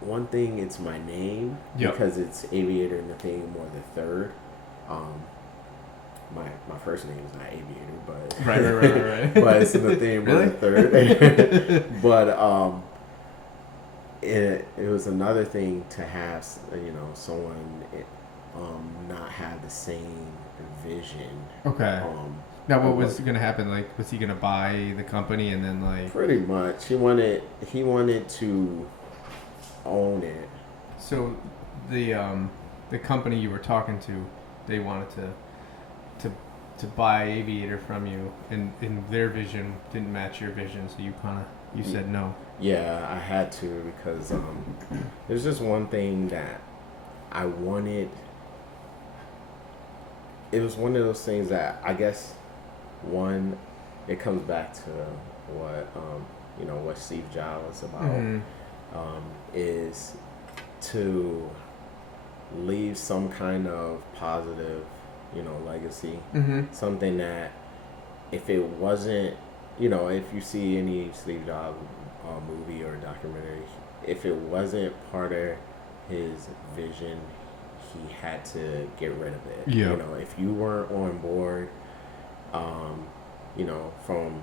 one thing, it's my name because it's Aviator Nathaniel Moore III. My first name is not Aviator, but right. But it's Nathaniel Moore III. But it was another thing to have someone not have the same vision. Okay. Now what was going to happen? Like, was he going to buy the company and then like? Pretty much, he wanted to own it. So the company you were talking to, they wanted to buy Aviator from you, and their vision didn't match your vision, so you said no. Yeah, I had to because there's just one thing that I wanted. It was one of those things that I guess it comes back to what Steve Jobs was about, is to leave some kind of positive, legacy. Something that if it wasn't, if you see any Steve Jobs movie or documentary, if it wasn't part of his vision, he had to get rid of it. Yeah. If you weren't on board, from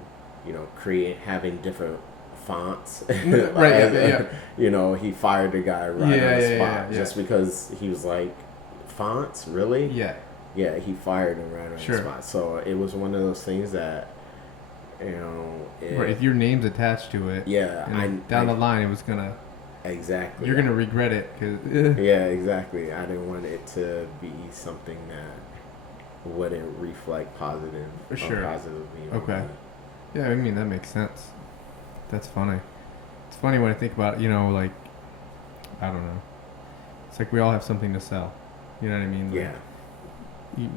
having different fonts, right? He fired the guy right on the spot just yeah. because he was like, fonts, really? Yeah, he fired him right on the spot. So it was one of those things that, right, if your name's attached to it, down the line it was gonna. Exactly. You're gonna regret it, cause. Yeah, exactly. I didn't want it to be something that wouldn't reflect positively. Okay. Yeah, I mean that makes sense. That's funny. It's funny when I think about like, I don't know. It's like we all have something to sell. You know what I mean? Like,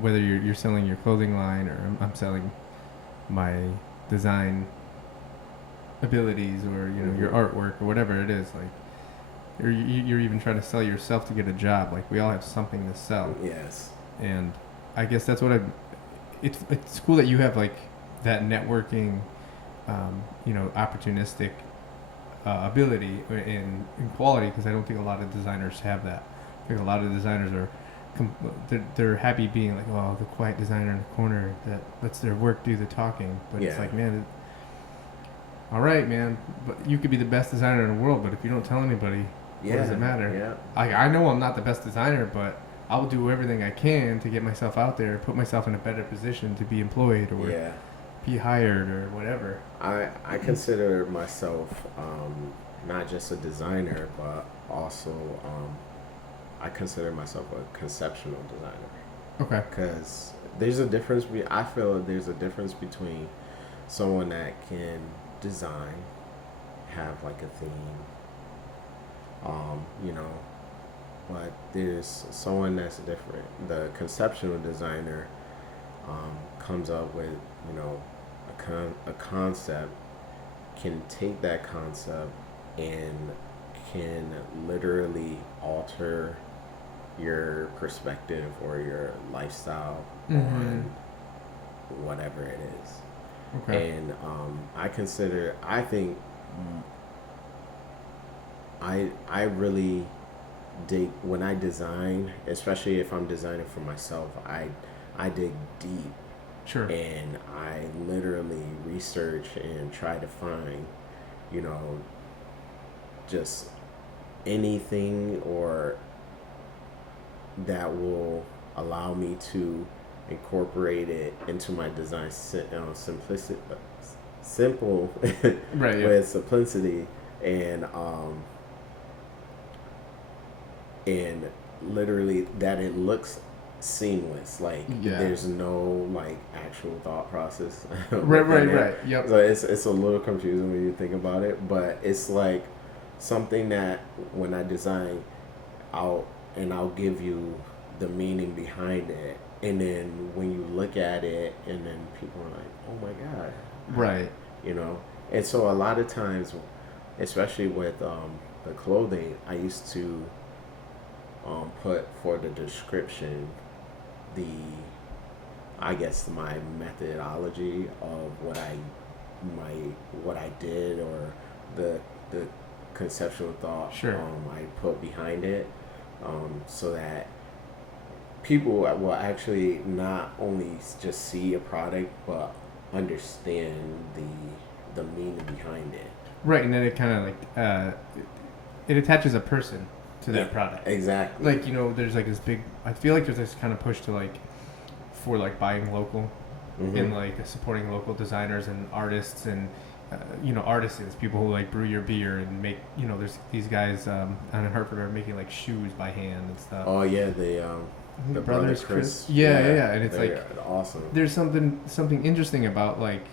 whether you're selling your clothing line or I'm selling my design abilities or your artwork or whatever it is, like you're even trying to sell yourself to get a job. Like we all have something to sell. Yes. And I guess that's what it's cool that you have like that networking, opportunistic ability in quality, because I don't think a lot of designers have that. I think a lot of designers are they're happy being like, oh, the quiet designer in the corner that lets their work do the talking. But it's like, man, all right, man, but you could be the best designer in the world, but if you don't tell anybody, what does it matter? I know I'm not the best designer, but I'll do everything I can to get myself out there, put myself in a better position to be employed or be hired or whatever. I consider myself not just a designer, but also I consider myself a conceptual designer. Okay. Because there's a difference. I feel there's a difference between someone that can design, have like a theme, but there's someone that's different. The conceptual designer comes up with, a concept, can take that concept and can literally alter your perspective or your lifestyle on whatever it is. Okay. And I really dig when I design, especially if I'm designing for myself. I dig deep. Sure. And I literally research and try to find, just anything or that will allow me to incorporate it into my design simple Right. Yeah. with simplicity and literally that it looks seamless. Like Yeah. there's no like actual thought process. Right. Yep. So it's a little confusing when you think about it, but it's like something that when I design, I'll give you the meaning behind it, and then when you look at it, and then people are like, "Oh my god!" Right. You know. And so a lot of times, especially with the clothing, I used to put for the description the I guess my methodology of what I did or the conceptual thought Sure. I put behind it, so that people will actually not only just see a product but understand the meaning behind it. Right, and then it kind of like it attaches a person to that product. Exactly. Like, you know, there's like this big. I feel like there's this kind of push to like for like buying local and like supporting local designers and artists and you know, artisans, people who like brew your beer and make, you know, there's these guys on in Hartford are making like shoes by hand and stuff. Oh yeah, the brothers Chris. Yeah, and it's like awesome. There's something interesting about like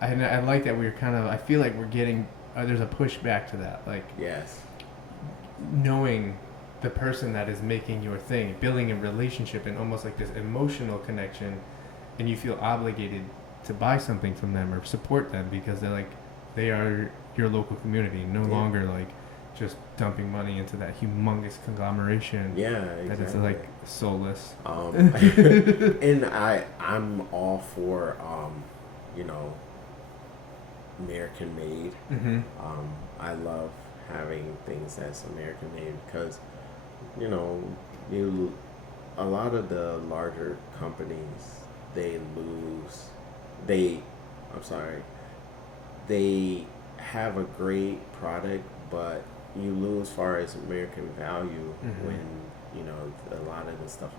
I like that we're kind of, I feel like we're getting there's a push back to that, like yes, knowing the person that is making your thing, building a relationship and almost like this emotional connection, and you feel obligated to buy something from them or support them because they are your local community, no longer like just dumping money into that humongous conglomeration. Yeah, exactly. That is like soulless. And I'm all for you know, American made. I love having things that's American made because, you know, a lot of the larger companies they have a great product, but you lose far as American value when, you know, a lot of the stuff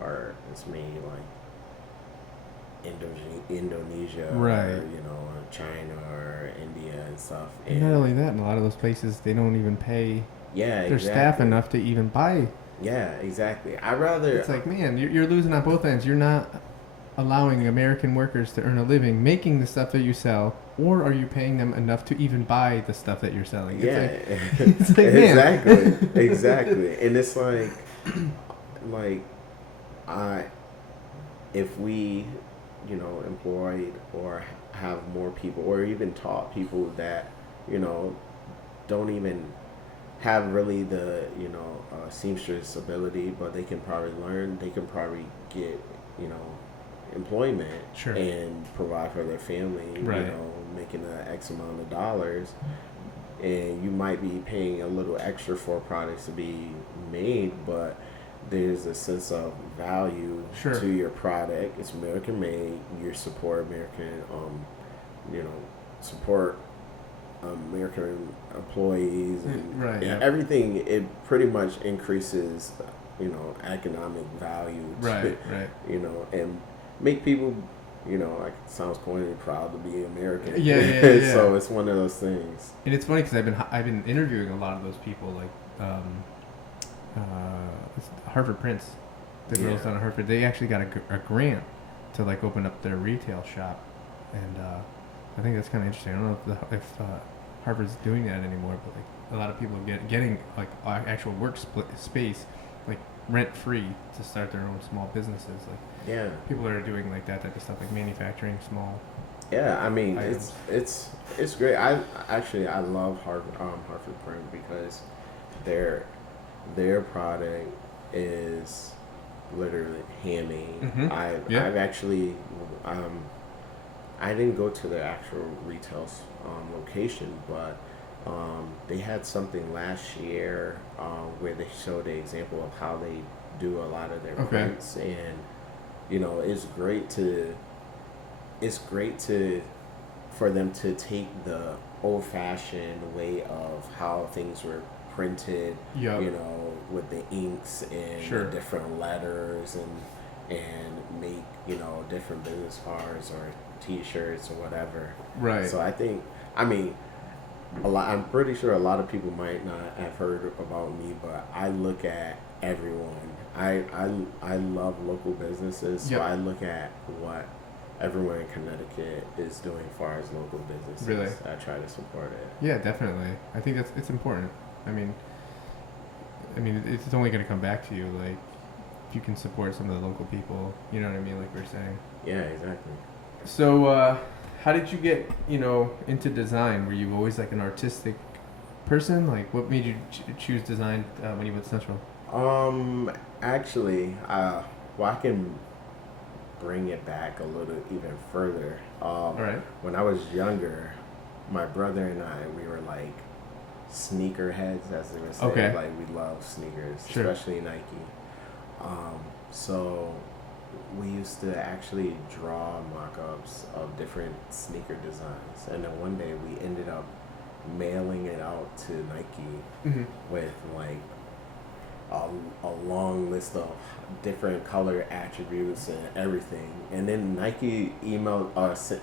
is made like Indonesia, right, or, you know, China or India and stuff. And not only that, in a lot of those places they don't even pay their staff enough to even buy. Yeah, exactly. It's like, man, you're losing on both ends. You're not allowing American workers to earn a living making the stuff that you sell, or are you paying them enough to even buy the stuff that you're selling? It's like exactly. And it's like if we, you know, employed or have more people or even taught people that, you know, don't even have really the, you know, seamstress ability, but they can probably learn, they can probably get, you know, employment and provide for their family, you know, making an X amount of dollars, and you might be paying a little extra for products to be made, but there's a sense of value to your product. It's American made. You support American, you know, support American employees and everything. It pretty much increases, you know, economic value. You know, and make people, you know, like, it sounds corny, proud to be American. Yeah. So it's one of those things. And it's funny because I've been interviewing a lot of those people, like Harvard Prince, the girls down at Harvard. They actually got a grant to like open up their retail shop, and I think that's kind of interesting. I don't know if Harvard's doing that anymore, but like a lot of people getting like actual work space, like rent free, to start their own small businesses. Like people are doing like that type of stuff, like manufacturing small. Yeah, I mean items. it's great. I love Harvard Print because their product is literally handmade. I've actually I didn't go to the actual retail location, but they had something last year where they showed the example of how they do a lot of their prints, and you know, it's great for them to take the old-fashioned way of how things were printed, you know, with the inks and the different letters and make, you know, different business cards or T-shirts or whatever. Right. So I think, I mean, I'm pretty sure a lot of people might not have heard about me, but I look at everyone. I love local businesses, so Yep. I look at what everyone in Connecticut is doing as far as local businesses. Really? I try to support it. Yeah, definitely. I think it's important. I mean, it's only going to come back to you, like, if you can support some of the local people, you know what I mean, like we were saying. Yeah, exactly. So, how did you get, into design? Were you always, like, an artistic person? Like, what made you choose design when you went to Central? Actually, well, I can bring it back a little even further. All right. When I was younger, my brother and I, we were like sneaker heads, as they would say. Okay. Like, we love sneakers, Sure. especially Nike. So we used to actually draw mock-ups of different sneaker designs, and then one day we ended up mailing it out to Nike Mm-hmm. with like a long list of different color attributes and everything. And then Nike mailed us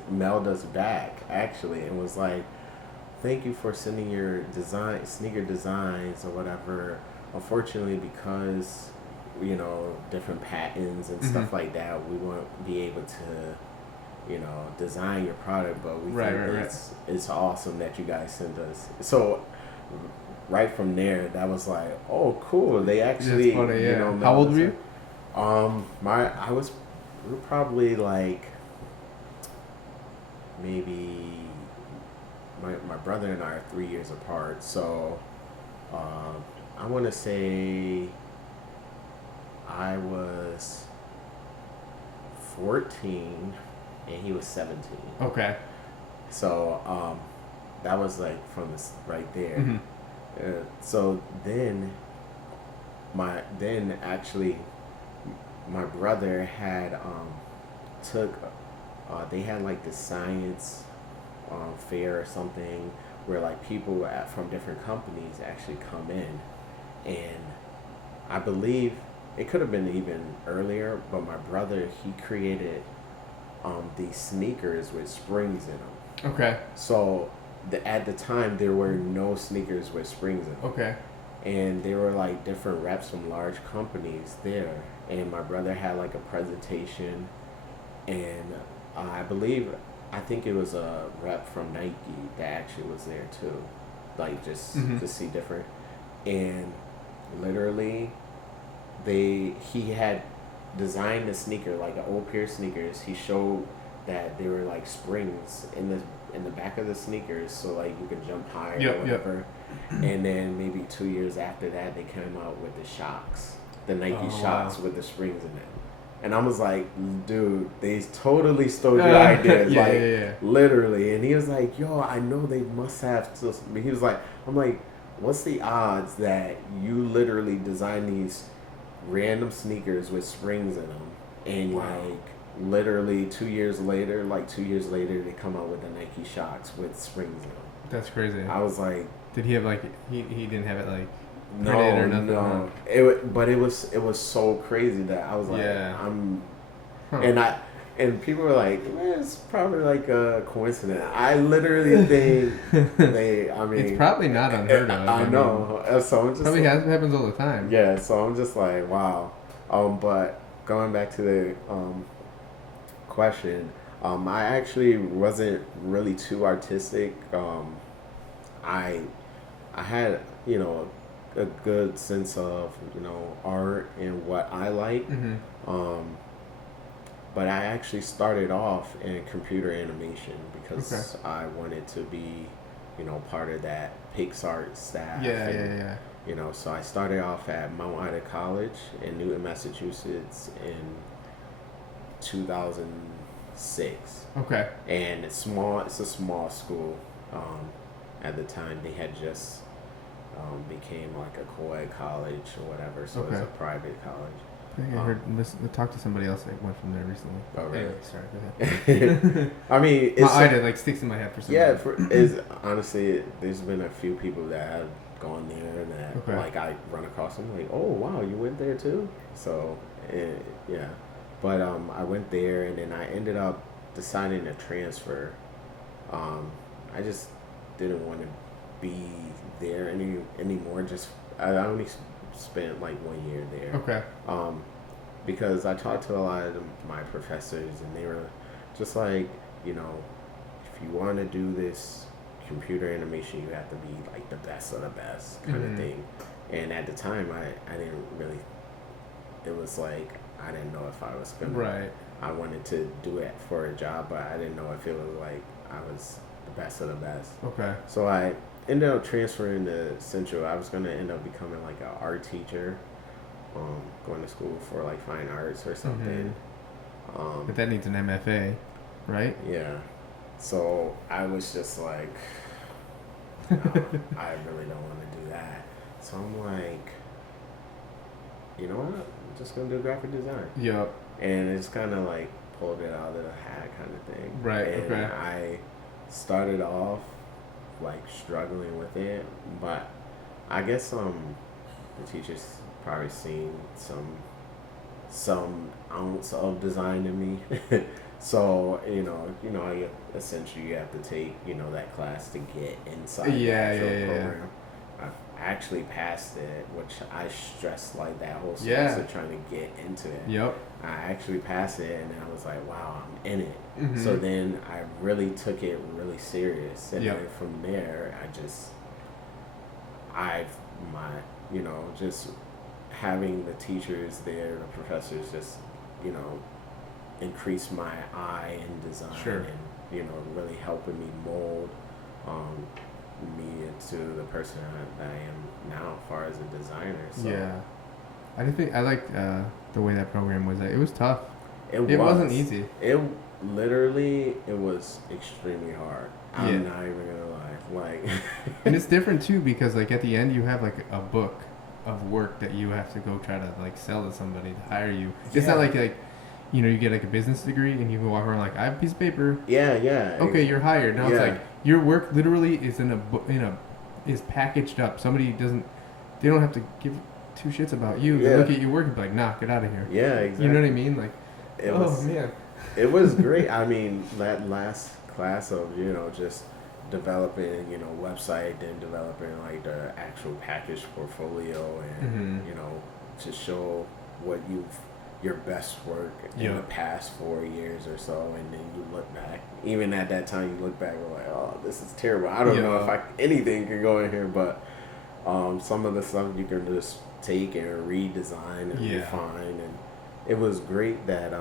back actually and was like, "Thank you for sending your sneaker designs or whatever. Unfortunately, because different patents and stuff like that, we won't be able to design your product, but we think it's awesome that you guys sent us." So right from there, that was like, oh, cool. They actually, That's funny, yeah. How old were you? We were probably like maybe my brother and I are 3 years apart, so I want to say I was 14 and he was 17. Okay. So that was like from this right there. Mm-hmm. So then actually my brother had they had like the science fair or something where like people from different companies actually come in, and I believe it could have been even earlier, but my brother, he created these sneakers with springs in them. Okay. So at the time, there were no sneakers with springs in them. Okay. And there were like different reps from large companies there. And my brother had like a presentation, and I think it was a rep from Nike that actually was there too. Like just to see different. And literally, he had designed a sneaker, like an old pair of sneakers. He showed that there were like springs in the back of the sneakers, so like you could jump higher or whatever. And then maybe 2 years after that, they came out with the shocks, the Nike shocks with the springs in them. And I was like, dude, they totally stole your ideas, literally. And he was like, yo, I know they must have. He was like, I'm like, what's the odds that you literally design these random sneakers with springs in them, and like literally 2 years later, they come out with the Nike shocks with springs in them. That's crazy. I was like, did he have like he didn't have it like no, or nothing? No. But it was so crazy that I was like, and people were like, it's probably like a coincidence. I literally think it's probably not unheard of. I know. So I'm just probably happens all the time. Yeah, so I'm just like, wow. But going back to the question, I actually wasn't really too artistic. I had, a good sense of, art and what I like. But I actually started off in computer animation because I wanted to be, part of that Pixar staff. Yeah. So I started off at Mount Ida College in Newton, Massachusetts in 2006. Okay. And it's a small school. At the time, they had just became like a co-ed college or whatever, so it was a private college. I think I talked to somebody else that went from there recently. Oh, really? Anyway, sorry, go ahead. I mean, my eye sticks in my head for some reason. Honestly, there's been a few people that have gone there and that like I run across them like, oh wow, you went there too. So yeah, but I went there and then I ended up deciding to transfer, I just didn't want to be there anymore. Just I only spent like 1 year there. Okay. Because I talked to a lot of my professors, and they were just like, you know, if you want to do this computer animation, you have to be like the best of the best kind of thing. And at the time, I didn't really. It was like I didn't know if I was gonna. Right. I wanted to do it for a job, but I didn't know if it was like I was the best of the best. Okay. So I ended up transferring to Central. I was gonna end up becoming like an art teacher, going to school for like fine arts or something. But that needs an MFA, right? Yeah. So I was just like, no, I really don't want to do that. So I'm like, you know what? I'm just gonna do graphic design. Yep. And it's kind of like pulled it out of the hat kind of thing. Right. And Okay. I started off like struggling with it, but I guess the teachers probably seen some ounce of design in me. So essentially you have to take that class to get inside the actual program. I actually passed it, which I stressed like that whole semester trying to get into it. Yep. I actually passed it, and I was like, wow, I'm in it. Mm-hmm. So then I really took it really serious, and Yep. then from there, just having the teachers there, the professors, just increase my eye in design, Sure. and really helping me mold me into the person that I am now as far as a designer. So Yeah. I didn't think I liked the way that program was. It was tough. It was. wasn't easy. It was extremely hard. I'm not even gonna lie. Like, and it's different too, because like at the end you have like a book of work that you have to go try to like sell to somebody to hire you. It's not like you get like a business degree and you can walk around like, I have a piece of paper. Yeah. Okay, you're hired. Now it's like your work literally is is packaged up. They don't have to give two shits about you. They look at your work and be like, nah, get out of here. Yeah, exactly. You know what I mean? Like, man. It was great. I mean, that last class of, just developing, website, then developing like the actual package portfolio, and, to show what your best work in the past 4 years or so, and then you look back. Even at that time, you look back and like, oh, this is terrible. I don't know if anything could go in here, but some of the stuff you can just take and redesign and refine, and it was great that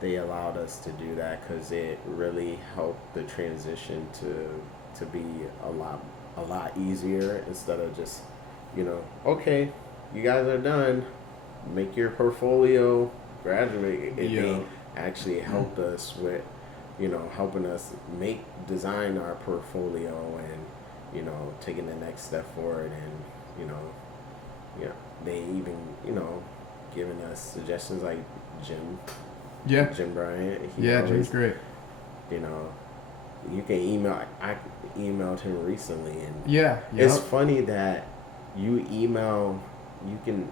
they allowed us to do that, because it really helped the transition to be a lot easier, instead of just okay, you guys are done, make your portfolio, graduate. They actually helped us with helping us design our portfolio, and taking the next step forward, and they even giving us suggestions like Jim Bryant. Jim's great. You can email. I emailed him recently, and it's funny that you can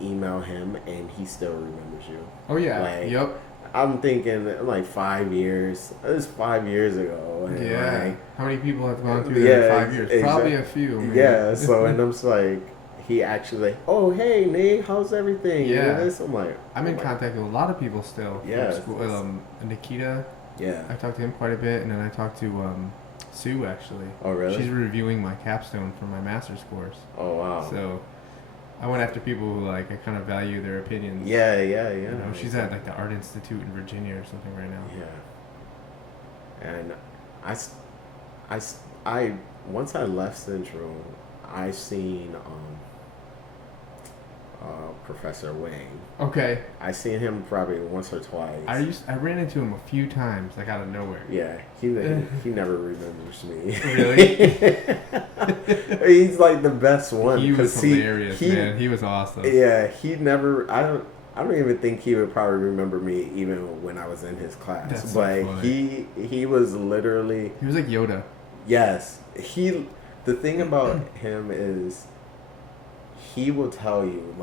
email him and he still remembers you. Oh yeah. I'm thinking like 5 years. It was 5 years ago. And how many people have gone through that in 5 years? Probably a few. Man. Yeah. So and I'm just like, he actually oh hey Nate, how's everything? Yeah. I'm like, I'm in contact with a lot of people still. Yeah. From school. Nikita. Yeah. I talked to him quite a bit, and then I talked to Sue actually. Oh really? She's reviewing my capstone for my master's course. Oh wow. So I went after people who I kind of value their opinions. Yeah. She's at the Art Institute in Virginia or something right now. Yeah. And I once I left Central, I seen Professor Wang. Okay. I seen him probably once or twice. I ran into him a few times, out of nowhere. Yeah, he never remembers me. Really? He's like the best one. He was hilarious, man. He was awesome. Yeah, he never. I don't even think he would probably remember me even when I was in his class. That's but so funny. he was literally. He was like Yoda. Yes, the thing about him is, he will tell you,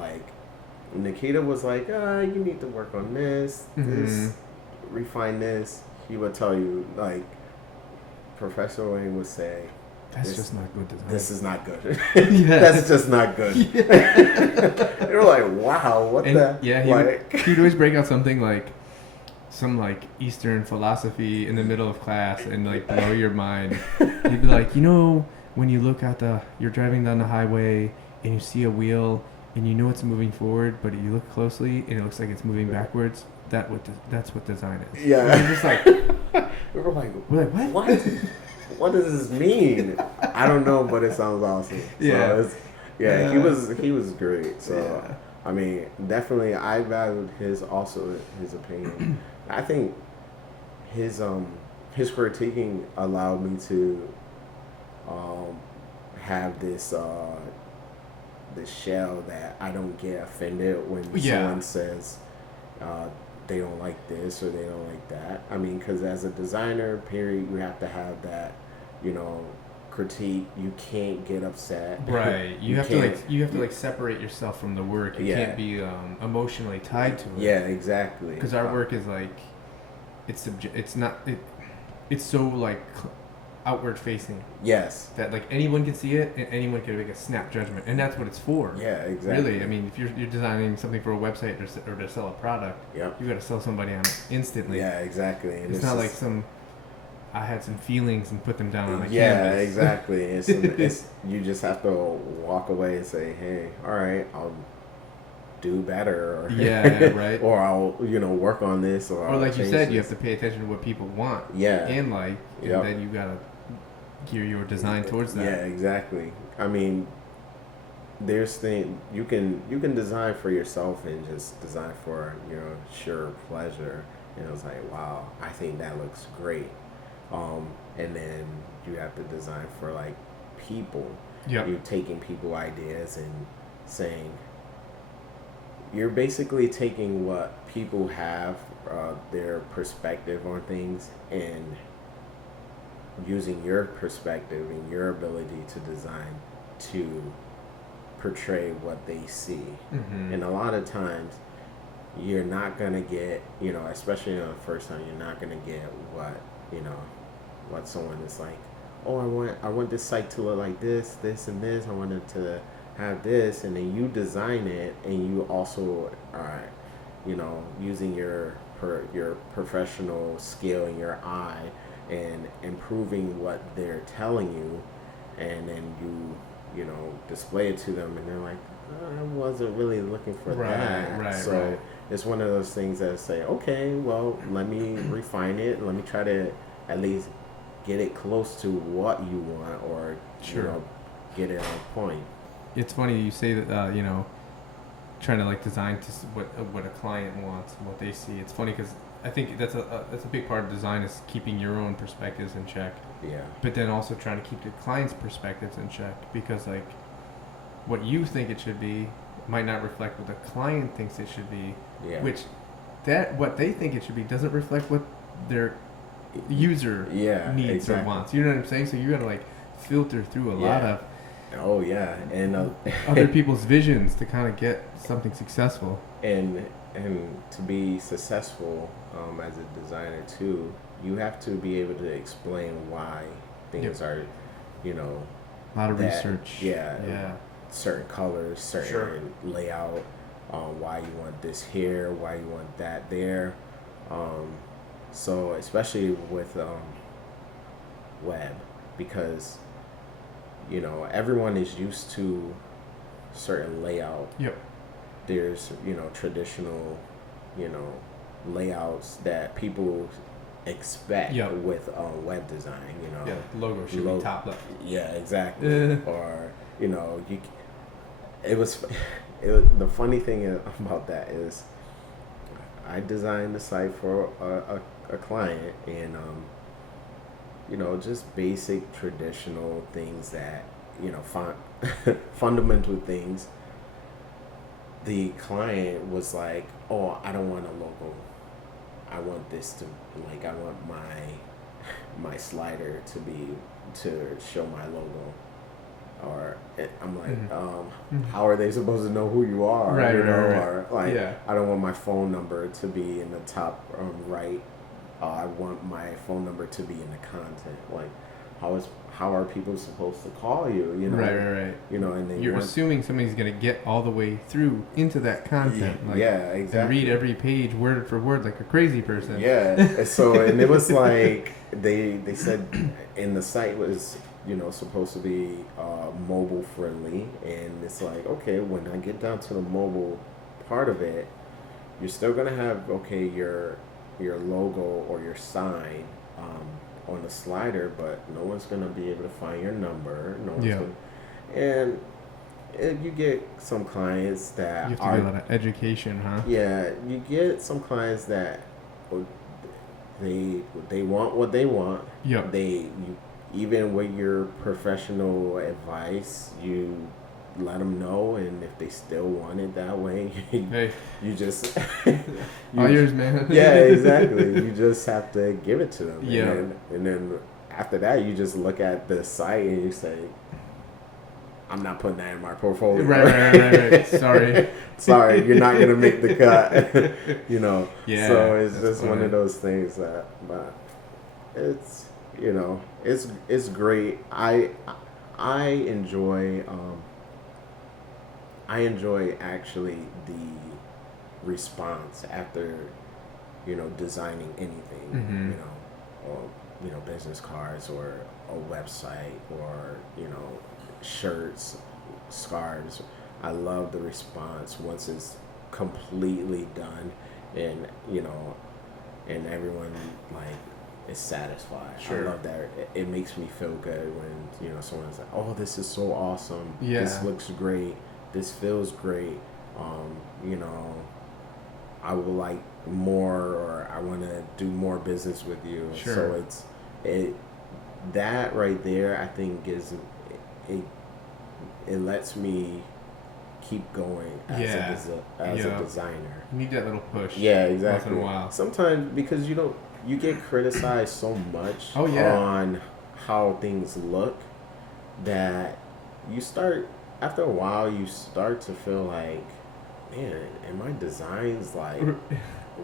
Nikita was like, you need to work on this, refine this. he would tell you, like, Professor Wayne would say, that's just not good design. This is not good. Yeah. That's just not good. Yeah. You're like, wow, what the? Yeah, he'd always break out something like some like Eastern philosophy in the middle of class and like blow your mind. He'd be like, when you look at you're driving down the highway and you see a wheel and you know it's moving forward, but you look closely and it looks like it's moving backwards. That's what design is. Yeah. And just like we're like, what? What does this mean? I don't know, but it sounds awesome. Yeah. So he was great. So I mean, definitely, I valued his opinion. I think his critiquing allowed me to have this shell that I don't get offended when someone says they don't like this or they don't like that. I mean, because as a designer, period, you have to have that, critique. You can't get upset. Right. You have to separate yourself from the work. You can't be emotionally tied to it. Yeah, exactly. Because our work is like, it's so like outward facing. Yes. That like anyone can see it and anyone can make a snap judgment, and that's what it's for. Yeah, exactly. Really, I mean, if you're designing something for a website or to sell a product, you got to sell somebody on it instantly. Yeah, exactly. And it's not like I had some feelings and put them down on a canvas. Yeah, exactly. It's you just have to walk away and say, hey, all right, I'll do better, or right, or I'll work on this, or like you said, you have to pay attention to what people want, and like, and then you gotta gear your design towards that. Yeah, exactly. I mean, there's you can design for yourself and just design for sheer pleasure, and it was like, wow, I think that looks great. And then you have to design for like people. You're taking people ideas and saying, you're basically taking what people have, their perspective on things, and using your perspective and your ability to design to portray what they see. Mm-hmm. And a lot of times you're not going to get, especially on the first time, you're not going to get what someone is like, oh, I want this site to look like this, and this. I want it to have this, and then you design it, and you also are, using your professional skill and your eye and improving what they're telling you, and then you display it to them, and they're like, I wasn't really looking for that. Right. So it's one of those things that say, okay, well, let me refine it. Let me try to at least get it close to what you want, or get it on point. It's funny you say that, trying to like design to what a client wants and what they see. It's funny because I think that's a big part of design, is keeping your own perspectives in check. Yeah. But then also trying to keep the client's perspectives in check, because like what you think it should be might not reflect what the client thinks it should be. Yeah. Which what they think it should be doesn't reflect what their user needs or wants. You know what I'm saying? So you got to like filter through a lot of and other people's visions to kind of get something successful. And to be successful as a designer too, you have to be able to explain why things are, a lot of research. Certain colors, certain layout, why you want this here, why you want that there. So especially with web, because everyone is used to certain layout. Yep. There's traditional layouts that people expect with web design. Logo should be top left. Yeah, exactly. Or the funny thing about that is, I designed the site for a client, and just basic traditional things that fundamental things. The client was like, oh, I don't want a logo. I want this to I want my slider to show my logo. Or I'm like, how are they supposed to know who you are? Right. Or like, I don't want my phone number to be in the top right I want my phone number to be in the content. Like, how are people supposed to call you? You know, Right. You know, and you're assuming somebody's gonna get all the way through into that content. Exactly. And read every page word for word like a crazy person. Yeah. So, and it was like they said, and the site was, you know, supposed to be mobile friendly, and it's like, okay, when I get down to the mobile part of it, you're still gonna have your logo or your sign on the slider, but no one's gonna be able to find your number. No one's gonna, and you get some clients that you have to do a lot of education, huh? Yeah, you get some clients that they want what they want. Yeah. Even with your professional advice, you let them know, and if they still want it that way, you just all yours, man. Yeah, exactly. You just have to give it to them. Yeah. And then after that, you just look at the site and you say, I'm not putting that in my portfolio. Right. Sorry, you're not gonna make the cut. You know. Yeah. So it's just one of those things that, but it's, you know, it's great. I enjoy actually the response after, you know, designing anything. Mm-hmm. You know, or business cards or a website or, you know, shirts, scarves. I love the response once it's completely done, and, you know, and everyone like is satisfied. Sure. I love that. It makes me feel good when, you know, someone's like, "Oh, this is so awesome. Yeah. This looks great. This feels great. You know, I would like more, or I want to do more business with you." Sure. So that right there, I think gives it lets me keep going as a designer. You need that little push. Yeah, exactly. Once in a while. Sometimes because you get criticized so much on how things look that you start, after a while, you start to feel like, man, am my designs like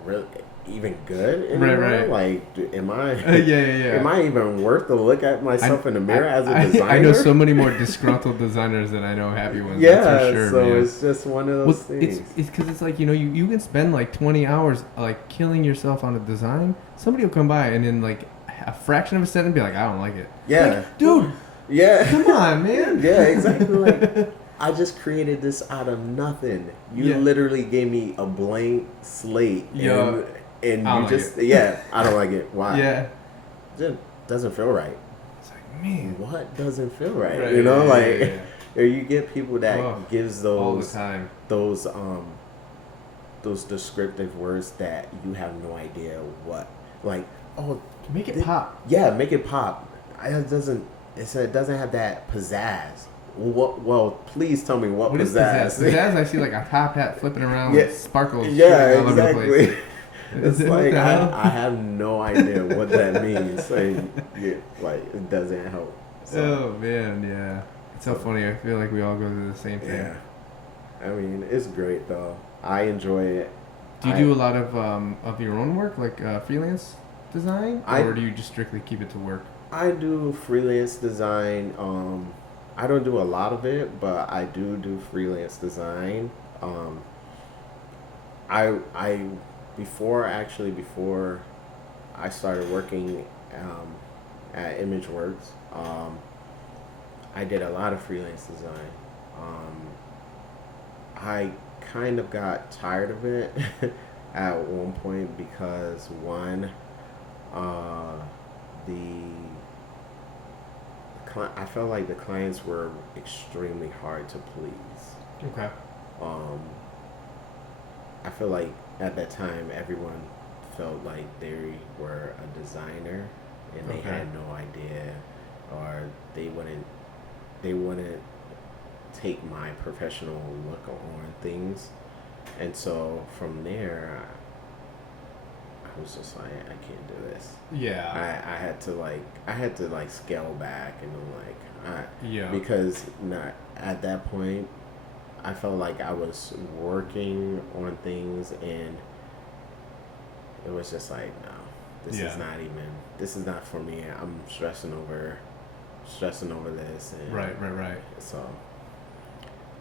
really even good anymore? Right. Like, am I am I even worth the look at myself in the mirror as a designer? I know so many more disgruntled designers than I know happy ones. Yeah, that's for sure, so man. it's just one of those things. It's because it's like, you know, you can spend like 20 hours like killing yourself on a design. Somebody will come by and in like a fraction of a second be like, I don't like it. Yeah, like, dude. Yeah, come on, man. Yeah, exactly. Like, I just created this out of nothing. You literally gave me a blank slate. And you just, I don't like it. Why? Yeah. It just doesn't feel right. It's like, man. What doesn't feel right? You know, or you get people that gives those all the time. Those descriptive words that you have no idea what, like, make it pop. Yeah, make it pop. It doesn't have that pizzazz. Well, please tell me what pizzazz. Is pizzazz? Pizzazz, I see like a top hat flipping around with sparkles. Yeah, all exactly. Over the place. It's like I have no idea what that means. Like it doesn't help. So. Oh man, yeah. It's so funny. I feel like we all go through the same thing. Yeah. I mean, it's great though. I enjoy it. Do you do a lot of your own work, like freelance design, or do you just strictly keep it to work? I do freelance design. I don't do a lot of it, but I do freelance design. Before I started working at ImageWorks, I did a lot of freelance design. I kind of got tired of it at one point because I felt like the clients were extremely hard to please. Okay. I feel like at that time everyone felt like they were a designer and they had no idea, or they wouldn't take my professional look on things. And so from there I was just like, I can't do this. Yeah. I had to scale back, and I'm like, because at that point I felt like I was working on things and it was just like, no, This is not even. This is not for me. I'm stressing over this. And Right. So,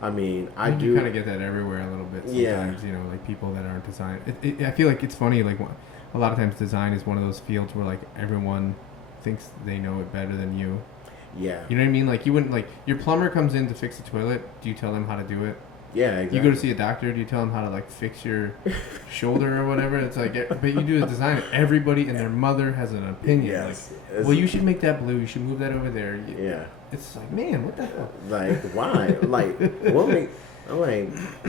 I mean, You kind of get that everywhere a little bit sometimes. You know, like people that aren't design. I feel like it's funny. Like a lot of times, design is one of those fields where like everyone thinks they know it better than you. Yeah. You know what I mean? Like you wouldn't like your plumber comes in to fix the toilet. Do you tell them how to do it? Yeah, exactly. You go to see a doctor. Do you tell them how to like fix your shoulder or whatever? It's like, but you do a design. Everybody and their mother has an opinion. Yes. Like, well, you should make that blue. You should move that over there. Yeah. It's like, man, what the hell? Like, why?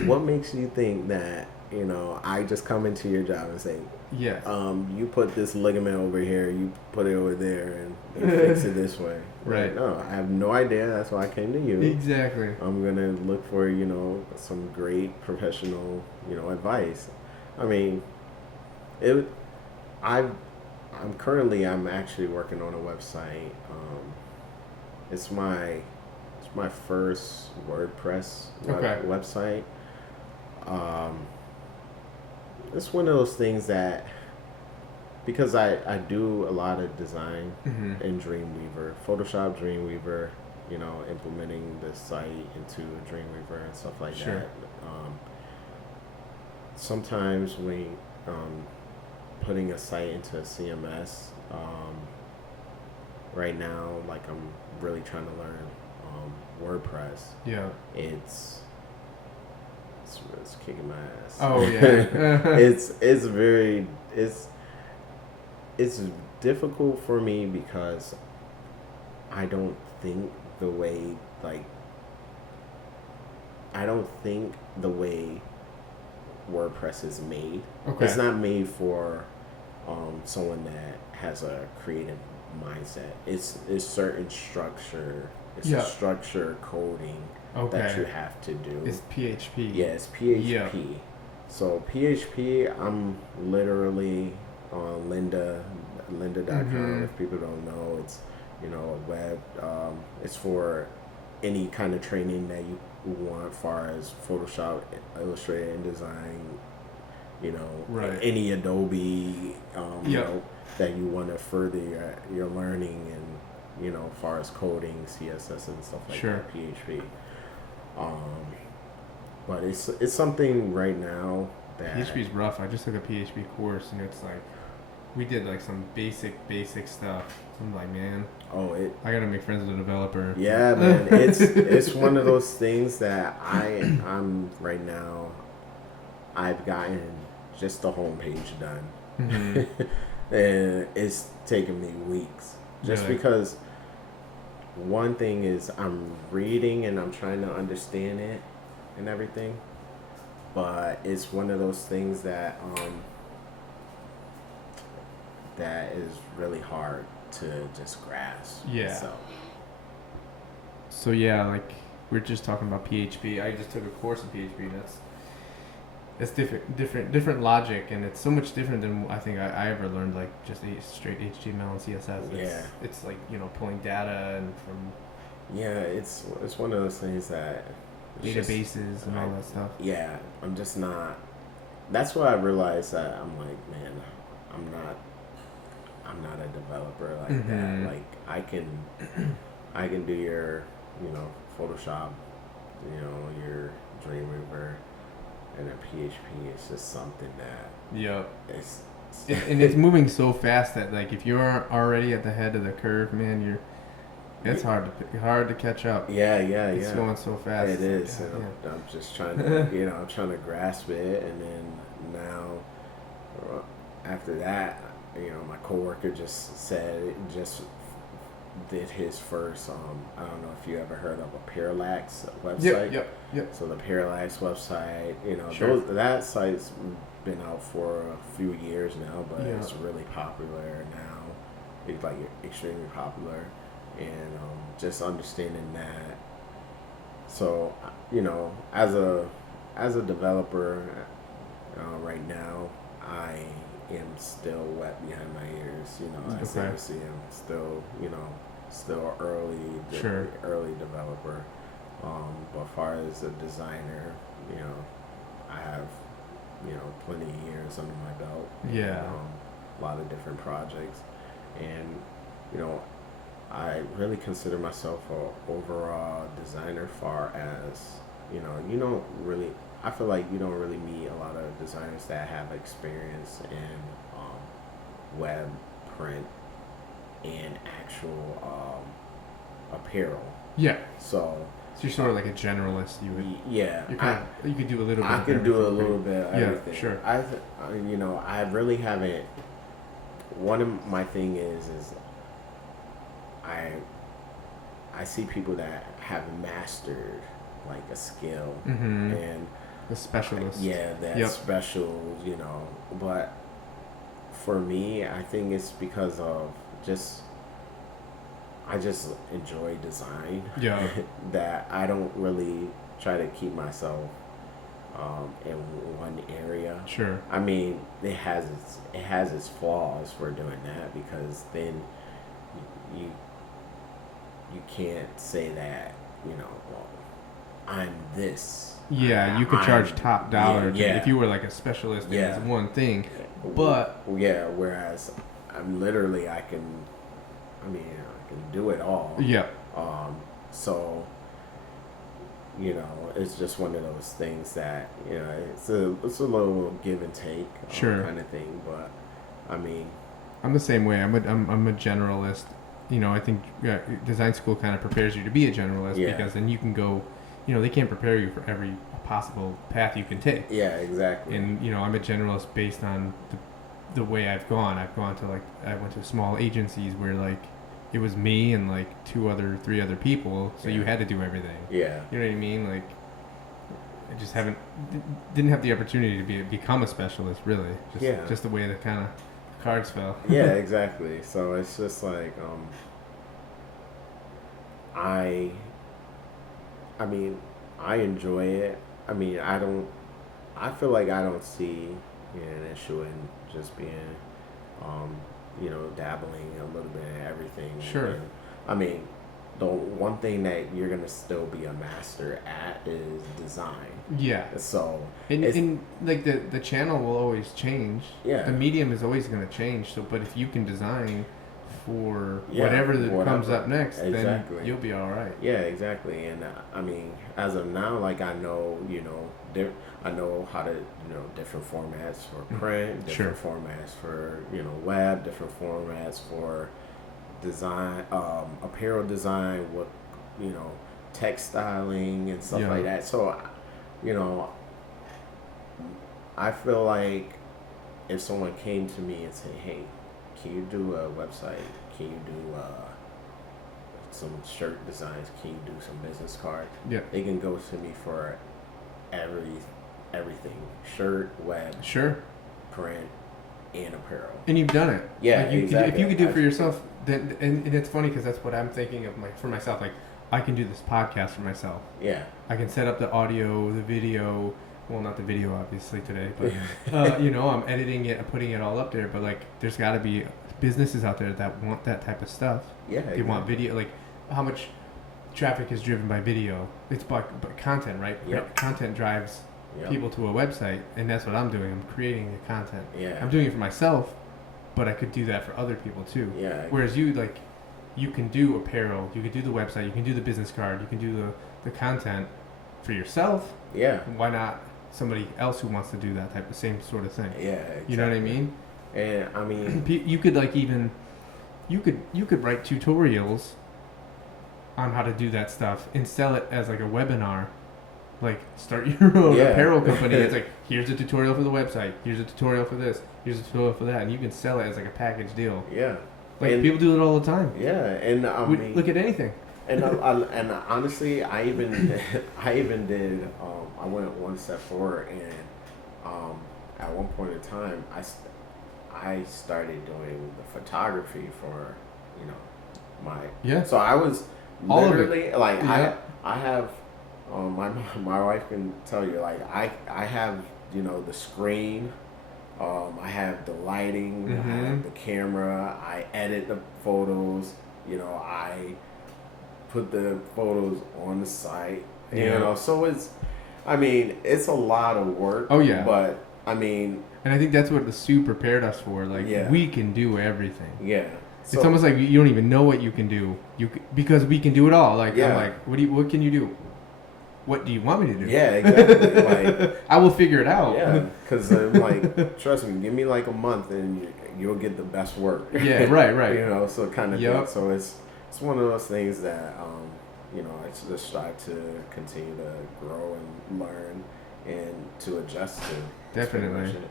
What makes you think that, you know, I just come into your job and say, yes, you put this ligament over here, you put it over there, and you fix it this way. Right. Like, no, I have no idea. That's why I came to you. Exactly. I'm gonna look for, you know, some great professional, you know, advice. I mean, I'm actually working on a website. It's my first WordPress website. It's one of those things that, because I do a lot of design in Dreamweaver, Photoshop, Dreamweaver, you know, implementing the site into Dreamweaver and stuff like that. Sometimes when putting a site into a CMS, right now, like I'm really trying to learn WordPress. Yeah. It's kicking my ass. Oh yeah. It's difficult for me because I don't think the way WordPress is made. Okay. It's not made for someone that has a creative mindset. It's certain structure. It's a structure coding that you have to do. It's PHP. Yeah, it's PHP. Yeah. So PHP, I'm literally on lynda.com. If people don't know, it's, you know, a web. It's for any kind of training that you want, as far as Photoshop, Illustrator, InDesign, you know, any Adobe, you know, that you want to further your learning, and, you know, as far as coding, CSS and stuff like that, PHP. But it's something right now that PHP's rough. I just took a PHP course, and it's like we did like some basic stuff. I'm like, man, I gotta make friends with a developer. Yeah, man, it's one of those things that I'm right now. I've gotten just the homepage done, and it's taken me weeks just because. One thing is I'm reading and I'm trying to understand it and everything, but it's one of those things that that is really hard to just grasp. Yeah. So yeah, like we're just talking about PHP. I just took a course in PHP. It's different logic, and it's so much different than I think I ever learned, like just straight HTML and CSS. It's like, you know, pulling data and from. Yeah, it's one of those things that. Databases and all that stuff. Yeah, I'm just not. That's why I realized that I'm like, man, I'm not a developer like that. Like I can do your, you know, Photoshop, you know, your Dreamweaver. And a PHP is just something that and it's moving so fast that, like, if you're already at the head of the curve, man, it's hard to catch up. It's going so fast. It is. I'm just trying to I'm trying to grasp it, and then now after that, you know, my coworker just did his first I don't know if you ever heard of a Parallax website. Yep. So the Parallax website, you know, that site's been out for a few years now, but it's really popular now. It's like extremely popular, and just understanding that. So, you know, as a developer right now, I am still wet behind my ears. You know, as you see, I'm still, you know, early developer. But as far as a designer, you know, I have, you know, plenty of years under my belt. Yeah. a lot of different projects, and you know, I really consider myself a overall designer. Far as you don't really. I feel like you don't really meet a lot of designers that have experience in web, print, and actual apparel. Yeah. So you're sort of like a generalist. Yeah. You could do a little bit. I can do a little bit of everything. Yeah, sure. I really haven't. One of my thing is I see people that have mastered like a skill and a specialist. That special, but for me, I think it's because of I just enjoy design. Yeah. That I don't really try to keep myself in one area. Sure. I mean, it has its flaws for doing that, because then you can't say that well, I'm this. Yeah, you could charge top dollar if you were like a specialist in this one thing. But whereas I'm literally I can do it all. Yeah. So it's just one of those things that it's a little give and take kind of thing. But I mean, I'm the same way. I'm a generalist. I think design school kind of prepares you to be a generalist because then you can go. They can't prepare you for every possible path you can take. Yeah, exactly. And I'm a generalist based on the way I've gone. I went to small agencies where like it was me and like 3 other people, so you had to do everything. Yeah. You know what I mean? Like I just didn't have the opportunity to become a specialist really. Just the way the kind of cards fell. Yeah, exactly. So it's just like I mean, I enjoy it. I mean, I feel like I don't see an issue in just being, dabbling a little bit in everything. Sure. And, I mean, the one thing that you're going to still be a master at is design. Yeah. So. And like the channel will always change. Yeah. The medium is always going to change. So, but if you can design for whatever comes up next, then you'll be all right. Yeah, exactly. And I mean, as of now, like I know, I know how to, different formats for print, different formats for, web, different formats for design, apparel design, what, textiling and stuff like that. So, I feel like if someone came to me and said, hey, can you do a website? Can you do some shirt designs? Can you do some business cards? Yeah. They can go to me for everything. Shirt, web, print, and apparel. And you've done it. Yeah, like if you could do it for yourself, then and it's funny because that's what I'm thinking of for myself. Like I can do this podcast for myself. Yeah. I can set up the audio, the video. Well, not the video, obviously, today, but, I'm editing it and putting it all up there, but, like, there's got to be businesses out there that want that type of stuff. Yeah. They want video, like, how much traffic is driven by video? It's by content, right? Yep. Content drives people to a website, and that's what I'm doing. I'm creating the content. Yeah. I'm doing it for myself, but I could do that for other people, too. Yeah. Whereas you can do apparel, you can do the website, you can do the business card, you can do the content for yourself. Yeah. Why not somebody else who wants to do that type of same sort of thing? Yeah, exactly. You know what I mean? And I mean, you could you could write tutorials on how to do that stuff and sell it as like a webinar. Like start your own apparel company. It's like, here's a tutorial for the website, here's a tutorial for this, here's a tutorial for that, and you can sell it as like a package deal. Yeah. Like people do it all the time. Yeah, and look at anything. And and honestly, I even did. I went one step forward, and at one point in time, I started doing the photography for my. So I was literally like I have. My wife can tell you, like I have the screen. I have the lighting. I have the camera. I edit the photos. I put the photos on the site. So it's a lot of work. Oh yeah. But I mean, and I think that's what the SU prepared us for. Like, yeah, we can do everything. yeah. So, It's almost like you don't even know what you can do. Because we can do it all. Like, yeah. I'm like, what can you do? What do you want me to do? Yeah, exactly. Like, I will figure it out. Yeah, because I'm like, trust me, give me like a month and you'll get the best work. Yeah, right. You know, so kind of Yep. thing. So it's one of those things that you know, I just strive to continue to grow and learn and to adjust to. That's pretty much Definitely. it.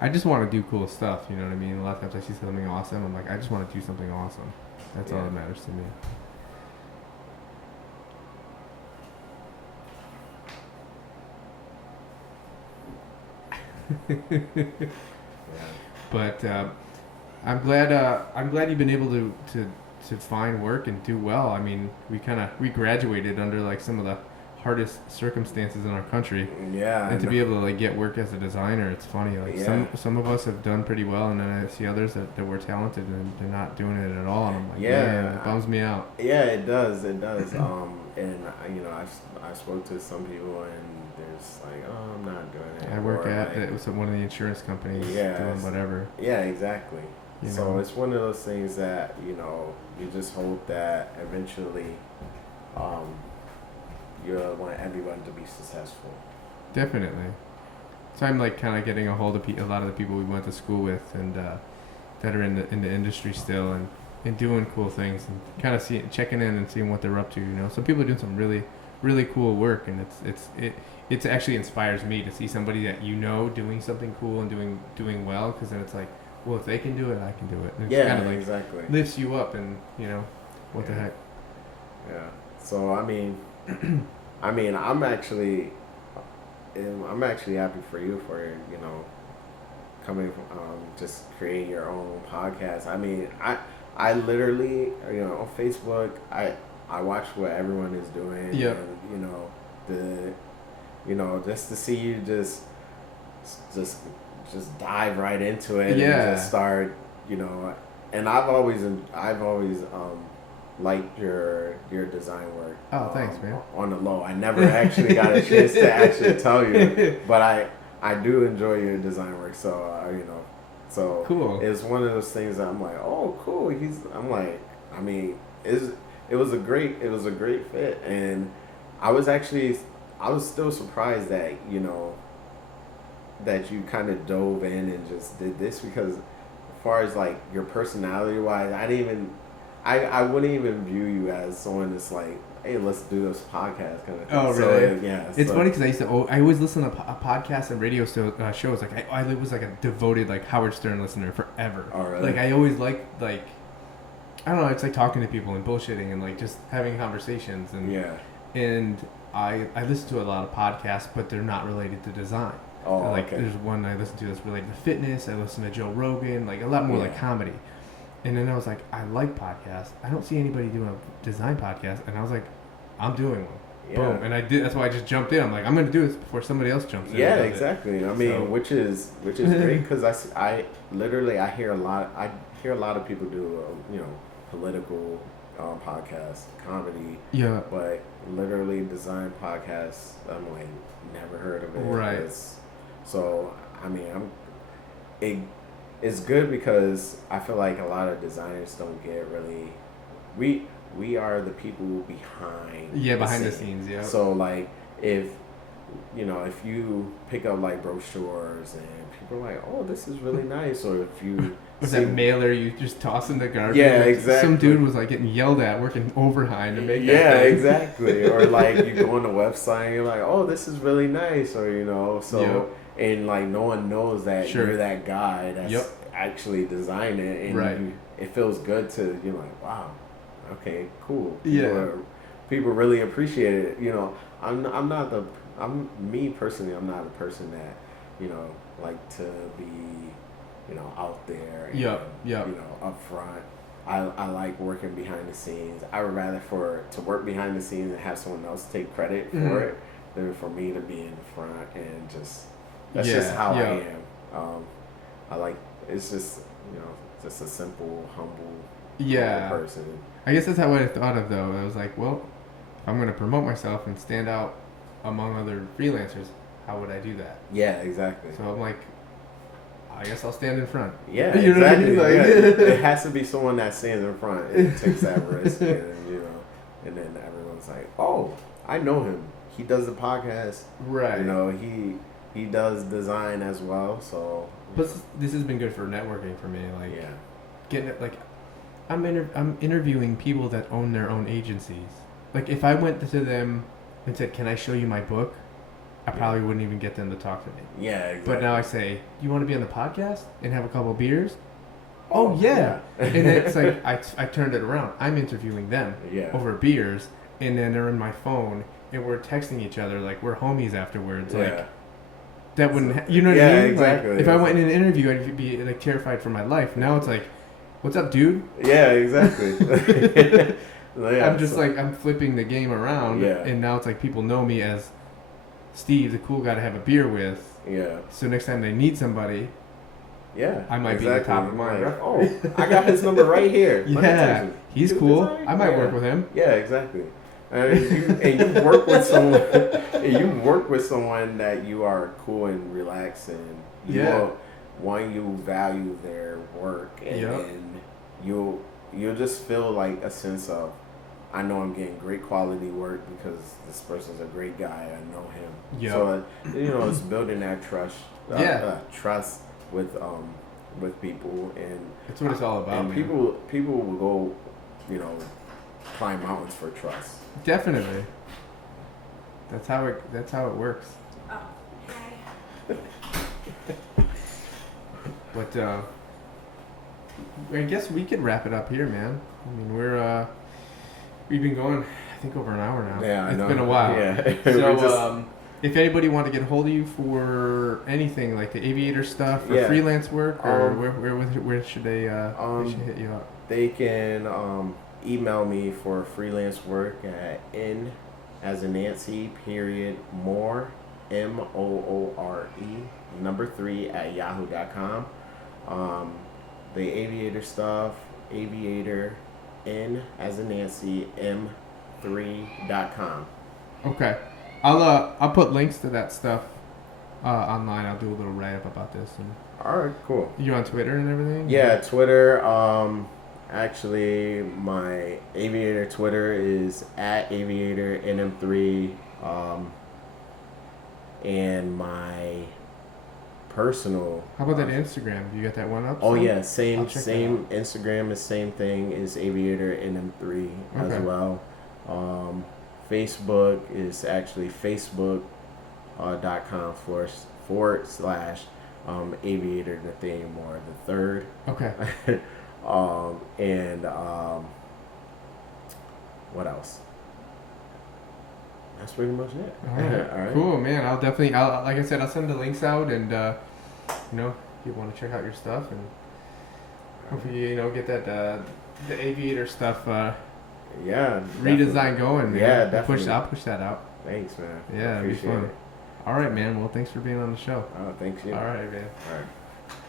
I just want to do cool stuff. You know what I mean? A lot of times I see something awesome. I'm like, I just want to do something awesome. That's all Yeah. that matters to me. Yeah. But I'm glad you've been able to find work and do well. I mean, we graduated under like some of the hardest circumstances in our country, Yeah. and to be able to like get work as a designer, it's funny. Like Yeah. some of us have done pretty well, and then I see others that were talented and they're not doing it at all. And I'm like, Yeah. man, it bums me out. Yeah, it does. It does. And you know, I spoke to some people, and there's like, oh, I'm not doing it. I work Or, at like, it was one of the insurance companies doing whatever. Yeah, exactly. You So know? it's one of those things that, you know, you just hope that eventually you want everyone to be successful. Definitely. So I'm like kind of getting a hold of a lot of the people we went to school with and that are in the industry still and doing cool things and kind of checking in and seeing what they're up to. You know, some people are doing some really cool work, and it actually inspires me to see somebody that you know doing something cool and doing well, because then it's like, well, if they can do it, I can do it. And it's kind of like exactly. lifts you up, and you know, what the heck. Yeah. So I mean, I'm actually happy for you for, you know, coming from just creating your own podcast. I mean, I literally, you know, on Facebook, I watch what everyone is doing. Yep. And, you know, just to see you just dive right into it. Yeah. And just start, you know, and I've always liked your design work. Oh, thanks, man. On the low, I never actually got a chance to actually tell you, but I do enjoy your design work. So you know, so Cool. It's one of those things that I'm like, oh, cool. I'm like, I mean, it was a great fit, and I was still surprised that, you know, that you kind of dove in and just did this, because as far as like your personality wise, I wouldn't even view you as someone that's like, hey, let's do this podcast kind of thing. Oh, really? So, yeah. It's funny because I always listen to podcasts and radio shows. Like I was like a devoted like Howard Stern listener forever. Oh, really? Like I always liked like, I don't know. It's like talking to people and bullshitting and like just having conversations and Yeah. And I listen to a lot of podcasts, but they're not related to design. Oh, like okay. there's one I listen to that's related to fitness. I listen to Joe Rogan, like a lot more like comedy. And then I was like, I like podcasts. I don't see anybody doing a design podcast. And I was like, I'm doing one. Yeah. Boom. And I did. That's why I just jumped in. I'm like, I'm going to do this before somebody else jumps in. Yeah, and does exactly. it. I mean, So- which is great, because I literally hear a lot of people do you know, political podcasts, comedy. Yeah. But literally design podcasts, I'm like, never heard of it. Right. So I mean, it's good, because I feel like a lot of designers don't get really. We are the people behind. Behind the scenes. Yeah. So like, if you pick up like brochures and people are like, oh, this is really nice, or if you was that mailer you just toss in the garbage? Yeah, Like, exactly. Some dude was like getting yelled at working overtime to make that yeah, thing. exactly. Or like you go on the website and you're like, oh, this is really nice, or you know, so and like no one knows that Sure. you're that guy that's actually designing it, and Right. it feels good to, you're like, wow, okay, cool. People really appreciate it. You know, I'm me personally, I'm not a person that, you know, like to be, you know, out there and, you know, up front. I like working behind the scenes. I would rather to work behind the scenes and have someone else take credit for it than for me to be in the front and just, that's just how I am. I like, it's just, you know, just a simple, humble person. I guess that's how I thought of though. I was like, well, if I'm going to promote myself and stand out among other freelancers, how would I do that? Yeah, exactly. So I'm like, I guess I'll stand in front. Yeah, You know what I exactly. mean? Like, Yeah. It has to be someone that stands in front and takes that risk, and and then everyone's like, "Oh, I know him. He does the podcast. Right. He does design as well." So, but this has been good for networking for me. Like, yeah, getting it. Like, I'm interviewing people that own their own agencies. Like, if I went to them and said, "Can I show you my book?" I probably wouldn't even get them to talk to me. Yeah, exactly. But now I say, "You want to be on the podcast and have a couple of beers?" Oh yeah. And then it's like I turned it around. I'm interviewing them over beers, and then they're in my phone, and we're texting each other like we're homies afterwards. Yeah. Like that wouldn't, you know what I mean? Exactly. Like if I went in an interview, I'd be like terrified for my life. Now it's like, "What's up, dude?" Yeah, exactly. I'm just like I'm flipping the game around, and now it's like people know me as Steve, the cool guy to have a beer with. Yeah. So next time they need somebody, I might be the top of mind. Like, oh, I got his number right here. Yeah, he's cool. I might work with him. Yeah, exactly. You work with someone. And you work with someone that you are cool and relaxed, and you value their work, and then you'll just feel like a sense of, I know I'm getting great quality work because this person's a great guy. I know him. Yep. So it's building that trust. Trust with people, and that's what it's all about. And people will go, climb mountains for trust. Definitely. That's how it works. Oh, hi. But I guess we could wrap it up here, man. I mean, we've been going, I think, over an hour now. Yeah, it's been a while. Yeah. So, if anybody want to get a hold of you for anything like the Aviator stuff or freelance work, or where should they hit you up? They can email me for freelance work at N as in Nancy Moore MOORE 3 at yahoo.com. The Aviator stuff, Aviator N as in Nancy M3.com. Okay. I'll put links to that stuff online. I'll do a little write up about this. And all right, cool. You on Twitter and everything? Yeah, Twitter. Actually, my Aviator Twitter is at Aviator NM3. And my personal. How about that Instagram? You got that one up? Oh yeah, same Instagram is same thing as Aviator NM3 as well. Facebook is actually facebook.com / Aviator Nathaniel Moore III. Okay. What else? That's pretty much it. All right. Cool, man. I'll definitely, like I said, I'll send the links out, and if you want to check out your stuff, and hopefully get that the Aviator stuff. Redesign going. Man. Yeah, definitely. I'll push that out. Thanks, man. Yeah, it'd be fun. All right, man. Well, thanks for being on the show. Oh, thanks you. All right, man. All right.